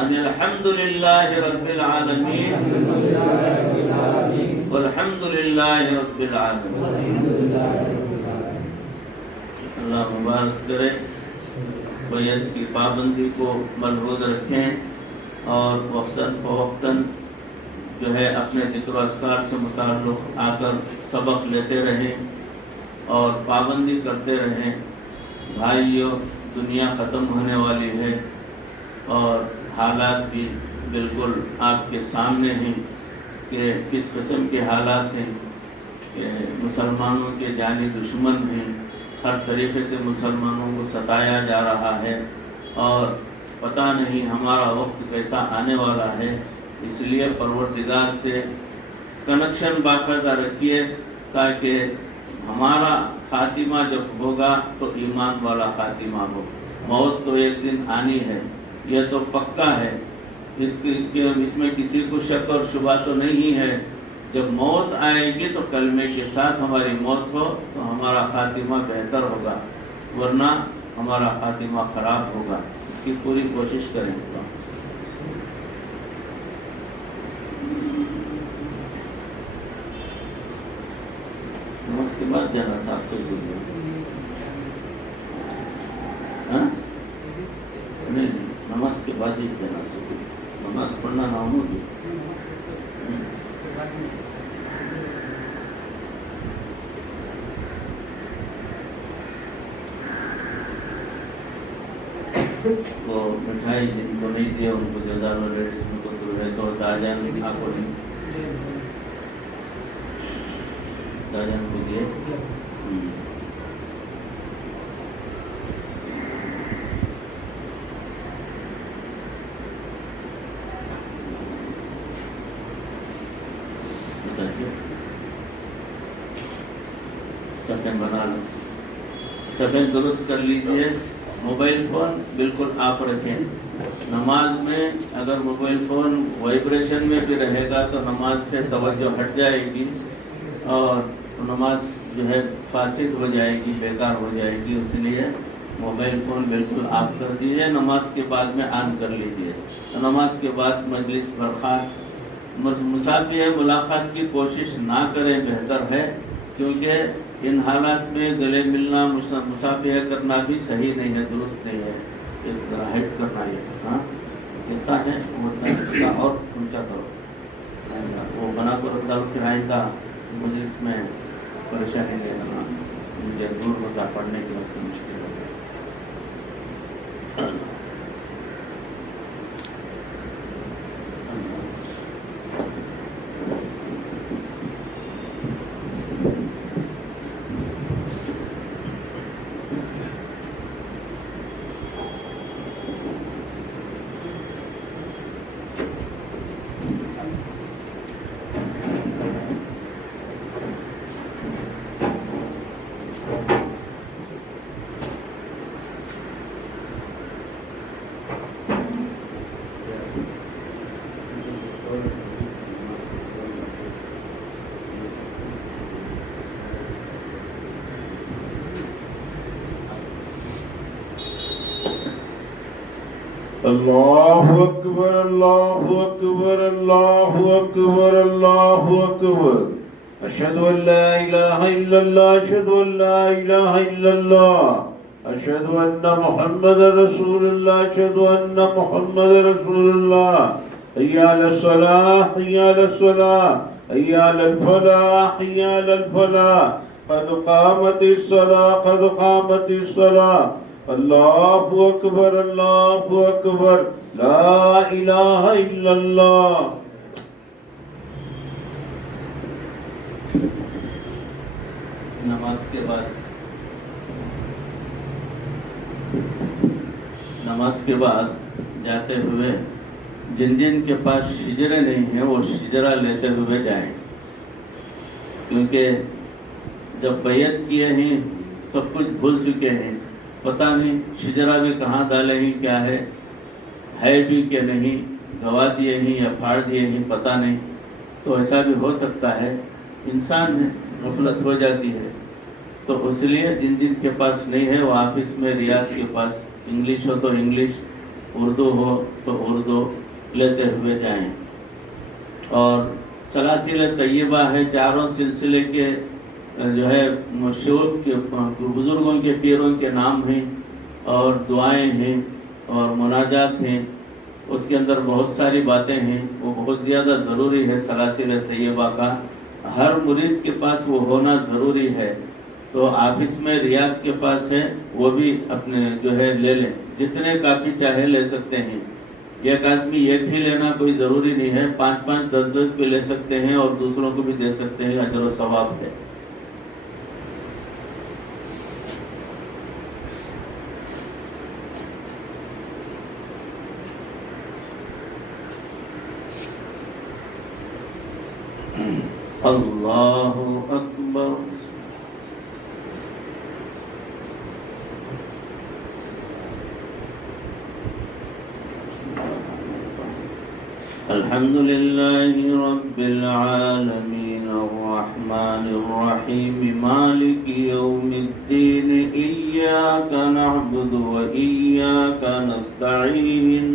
अनिल हम्दुलिल्लाहि रब्बिल आलमीन वल्हम्दुलिल्लाहि रब्बिल आलमीन। अल्लाह मुबारक करे। बैअत की पाबंदी को मलहूज़ रखें और वक्तन फ़वक्तन जो है अपने ज़िक्र अस्कार से मुताल्लिक़ आकर सबक लेते रहें और पाबंदी करते रहें। भाइयों, दुनिया ख़त्म होने वाली है और हालात भी बिल्कुल आपके सामने हैं कि किस किस्म के हालात हैं कि मुसलमानों के जानी दुश्मन हैं। हर तरीके से मुसलमानों को सताया जा रहा है और पता नहीं हमारा वक्त कैसा आने वाला है। इसलिए परवरदिगार से कनेक्शन बाकायदा रखिए ताकि हमारा खातिमा जब होगा तो ईमान वाला खातिमा हो। मौत तो एक दिन आनी है, यह तो पक्का है। इसमें किसी को शक और शुबा तो नहीं है। जब मौत आएगी तो कलमे के साथ हमारी मौत हो तो हमारा खातिमा बेहतर होगा, वरना हमारा खातिमा खराब होगा। इसकी पूरी कोशिश करेंगे। नमस्ते बाद जाना था आपको। उसके बाद ही देना चाहिए, नमाज पढ़ना नामुमकिन। वो मिठाई जिनको नहीं दिया उनको जजानो लेडीज में को है तो दाजान ने खा को नहीं दाजान को दिए। सफेद बना लो, सफेद दुरुस्त कर लीजिए। मोबाइल फ़ोन बिल्कुल आप रखें। नमाज में अगर मोबाइल फ़ोन वाइब्रेशन में भी रहेगा तो नमाज से तवज्जो हट जाएगी और नमाज जो है फासिद हो जाएगी, बेकार हो जाएगी। इसलिए मोबाइल फ़ोन बिल्कुल ऑफ कर दीजिए, नमाज के बाद में ऑन कर लीजिए। तो नमाज के बाद मजलिस बर्खास्त, मुसाफिर मुलाकात की कोशिश ना करें, बेहतर है, क्योंकि इन हालात में गले मिलना मुसाफिर करना भी सही नहीं है, दुरुस्त नहीं है। एक हाइट करना है, हाँ जितना है उतना और ऊंचा करो, वो बना कर रखा हो किराए का, मुझे इसमें परेशानी नहीं करना, मुझे दूर होता पढ़ने के वास्ते मुश्किल हो गया। अल्लाहु अकबर, अल्लाहु अकबर, अल्लाहु अकबर, अल्लाहु अकबर। अशहदु अन ला इलाहा इल्लल्लाह, अशहदु अन ला इलाहा इल्लल्लाह, अशहदु अन्ना मुहम्मदर रसूलुल्लाह, अशहदु अन्ना मुहम्मदर रसूलुल्लाह। हय्या अलस सलाह, हय्या अलस सलाह, हय्या अलल फलाह, हय्या अलल फलाह। क़द क़ामतिस सलाह, क़द क़ामतिस सलाह। अल्लाहु अकबर, अल्लाहु अकबर, ला इलाहा इल्लल्लाह। नमाज के बाद जाते हुए जिन जिन के पास शिजरे नहीं है वो शिजरा लेते हुए जाएं, क्योंकि जब बैयत किए हैं सब कुछ भूल चुके हैं, पता नहीं शिजरा भी कहाँ डाले हैं, क्या है भी क्या नहीं, गवा दिए हैं या फाड़ दिए हैं, पता नहीं। तो ऐसा भी हो सकता है, इंसान में गफलत हो जाती है। तो इसलिए जिन जिन के पास नहीं है वो ऑफिस में रियाज के पास इंग्लिश हो तो इंग्लिश, उर्दू हो तो उर्दू लेते हुए जाएं। और सलासिल तय्यबा है, चारों सिलसिले के जो है मशहूर के बुजुर्गों के पीरों के नाम हैं और दुआएं हैं और मुनाजात हैं, उसके अंदर बहुत सारी बातें हैं, वो बहुत ज़्यादा ज़रूरी है। सलासिल तय्यबा का हर मुरीद के पास वो होना ज़रूरी है। तो ऑफिस में रियाज के पास है, वो भी अपने जो है ले लें, जितने काफ़ी चाहे ले सकते हैं। एक आदमी एक ही लेना कोई ज़रूरी नहीं है, 5-5, 10-10 भी ले सकते हैं और दूसरों को भी दे सकते हैं, अजर व सवाब है। अल्लाहु अकबर। अल्हम्दुलिल्लाहि रब्बिल आलमीन अर्रहमानिर रहीम मालिकि यौमिद्दीन इय्याका नअबुदु व इय्याका नस्तईन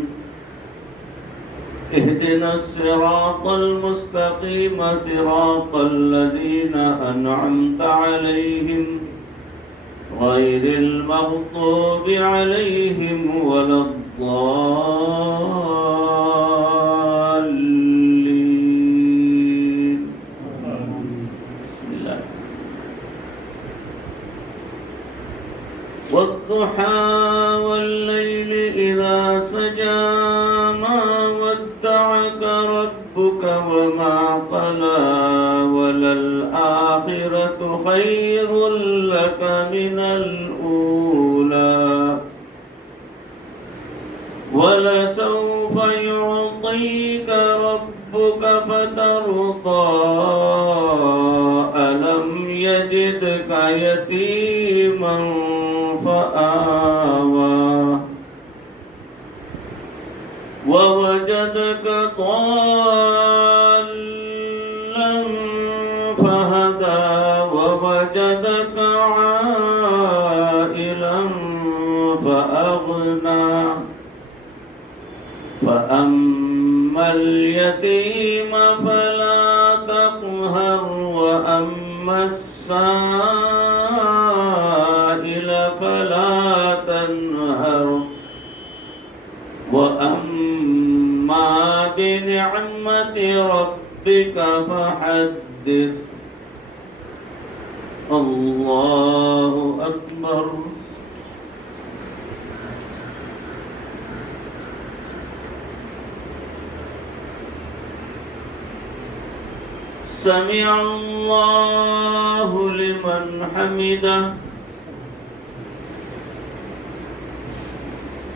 इहदिनस सिरातल मुस्तकीम सिरातल लज़ीना अनअमता अलैहिम गैरिल मग़दूबि अलैहिम वलद الضالين. بسم الله. والضحى والليل إذا سجى ما ودعك ربك وما قلى وللآخرة خير لك من الأولى ولسوف يعطيك ربك فترضى ألم يجدك يتيما فآوى ووجدك ضالا فهدى ووجدك عائلا فأغنى فأما اليتيم فلا تقهر وأما السائل فلا تنهر وأما بنعمة ربك فحدث. الله أكبر. سمع الله لمن حمده.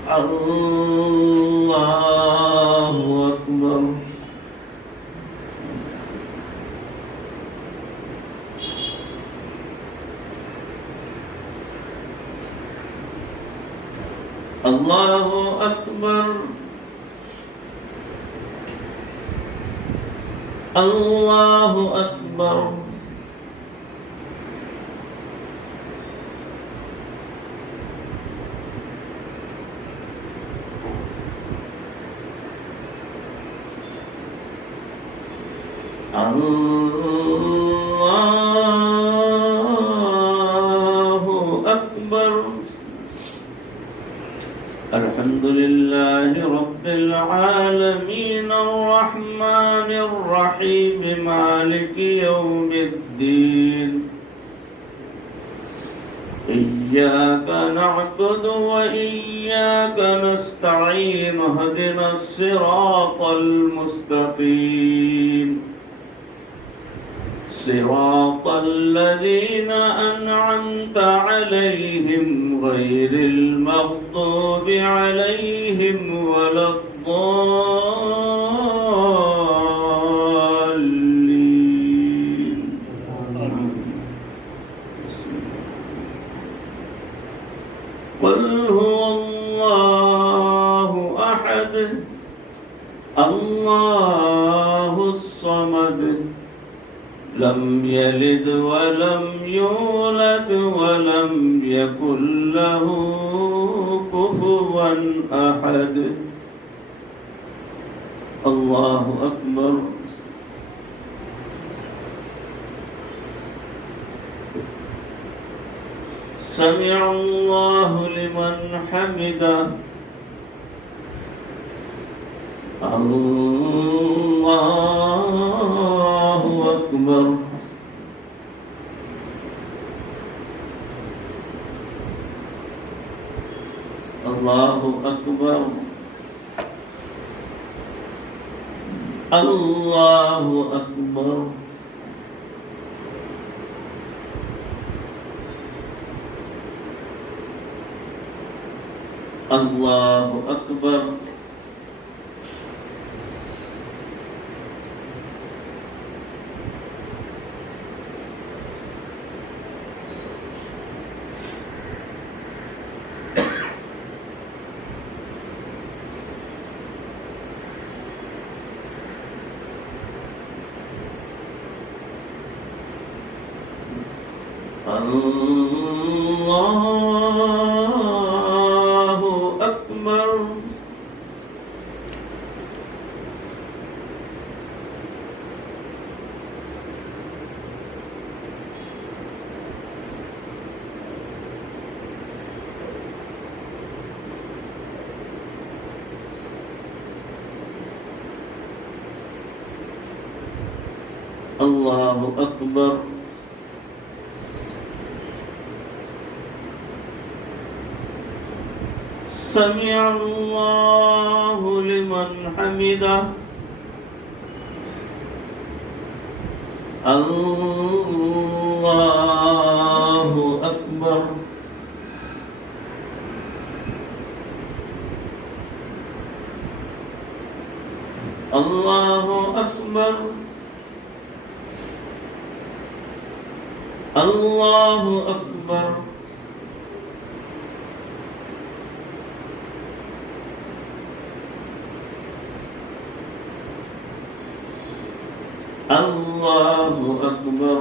الله أكبر. الله أكبر. الله أكبر. الله أكبر. الحمد لله رب العالمين الرحمن الرحيم مالك يوم الدين. إياك نعبد وإياك نستعين اهدنا الصراط المستقيم صراط الذين أنعمت عليهم غير المغضوب عليهم ولا الضالين. قل هو الله أحد الله الصمد لم يلد ولم يولد ولم يكن له كفوا أحد. الله أكبر. سمع الله لمن حمده. الله أكبر. الله أكبر. الله أكبر. الله أكبر. الله أكبر. अल्लाहु अकबर। समिअ अल्लाहु लिमन हमिदा। अल्लाहु अकबर। अल्लाहु अकबर। अल्लाहु अकबर। अल्लाहु अकबर।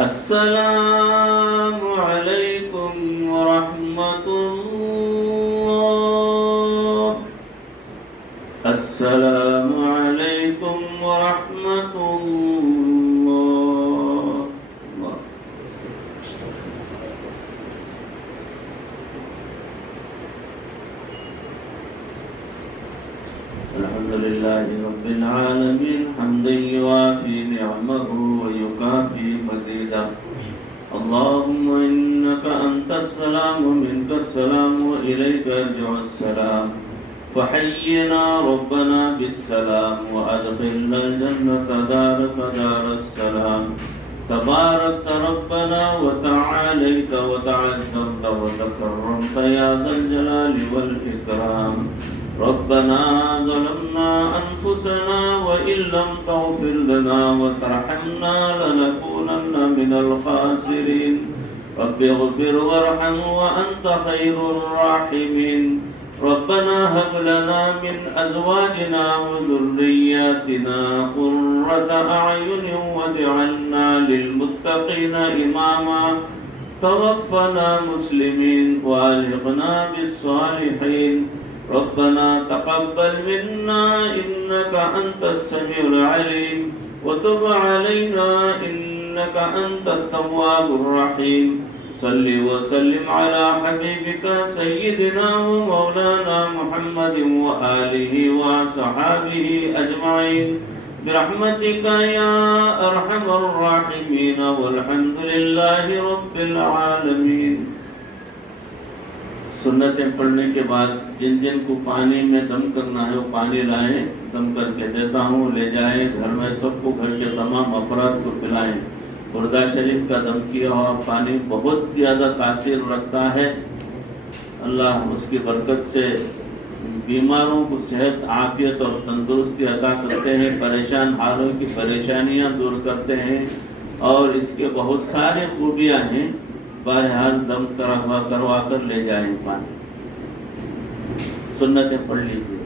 अस्सलामु अलैकुम वरहमतुल्लाह। अस्सलामु अलैकुम वरहमतुल्लाह। अल्हम्दुलिल्लाहि रब्बिल आलमीन हम्दन युवाफी निअमहु व युकाफी मज़ीदा। अल्लाहुम्मा इन्नका अंतस्सलाम व मिनकस्सलाम व इलैका यर्जिउस्सलाम। फहय्यिना रब्बना बिस्सलाम व अदखिलना अल-जन्नता दारक दारस्सलाम। तबारक रब्बना व तआलैत व तअज़्ज़मत व तकर्रमत या ज़ल जलालि वल इकराम। रब्बना ज़लमना अनफुसना व इल्लम तग़फिर लना व तरहमना लनकूनन्ना मिनल ख़ासिरीन। रब्बिग़फिर वरहम व अन्त खैरुर राहिमीन। रब्बना हब लना मिन अज़वाजिना व ज़ुर्रिय्यातिना क़ुर्रता अ'युन वज'अलना लिलमुत्तक़ीना इमामा। तवफ़्फ़ना मुस्लिमीन व अल्हिक़ना बिस्सालिहीन। रब्बना तक़ब्बल मिन्ना इन्नका अंतस समीउल अलीम व तुब अलैना इन्नका अंतत तव्वाबुर रहीम। सल्लि व सल्लिम अला हबीबिका सय्यिदिना व मौलाना मुहम्मदिन व आलिहि व सहाबिहि अजमाइन बिरहमतिका या अरहमर राहिमीन वल्हम्दुलिल्लाहि रब्बिल आलमीन। सुन्नतें पढ़ने के बाद जिन जिन को पानी में दम करना है वो पानी लाएं, दम करके देता हूँ, ले जाएं घर में सबको, घर के तमाम अफराद को पिलाएं। गुर्दा शरीफ का दम किया हुआ पानी बहुत ज़्यादा तासीर रखता है। अल्लाह उसकी बरकत से बीमारों को सेहत, आफियत और तंदुरुस्ती अता करते हैं, परेशान हालों की परेशानियां दूर करते हैं और इसके बहुत सारे खूबियाँ हैं। बहरहाल दम करवा कर ले जाएं पानी। सुन्नतें पढ़ लीजिए।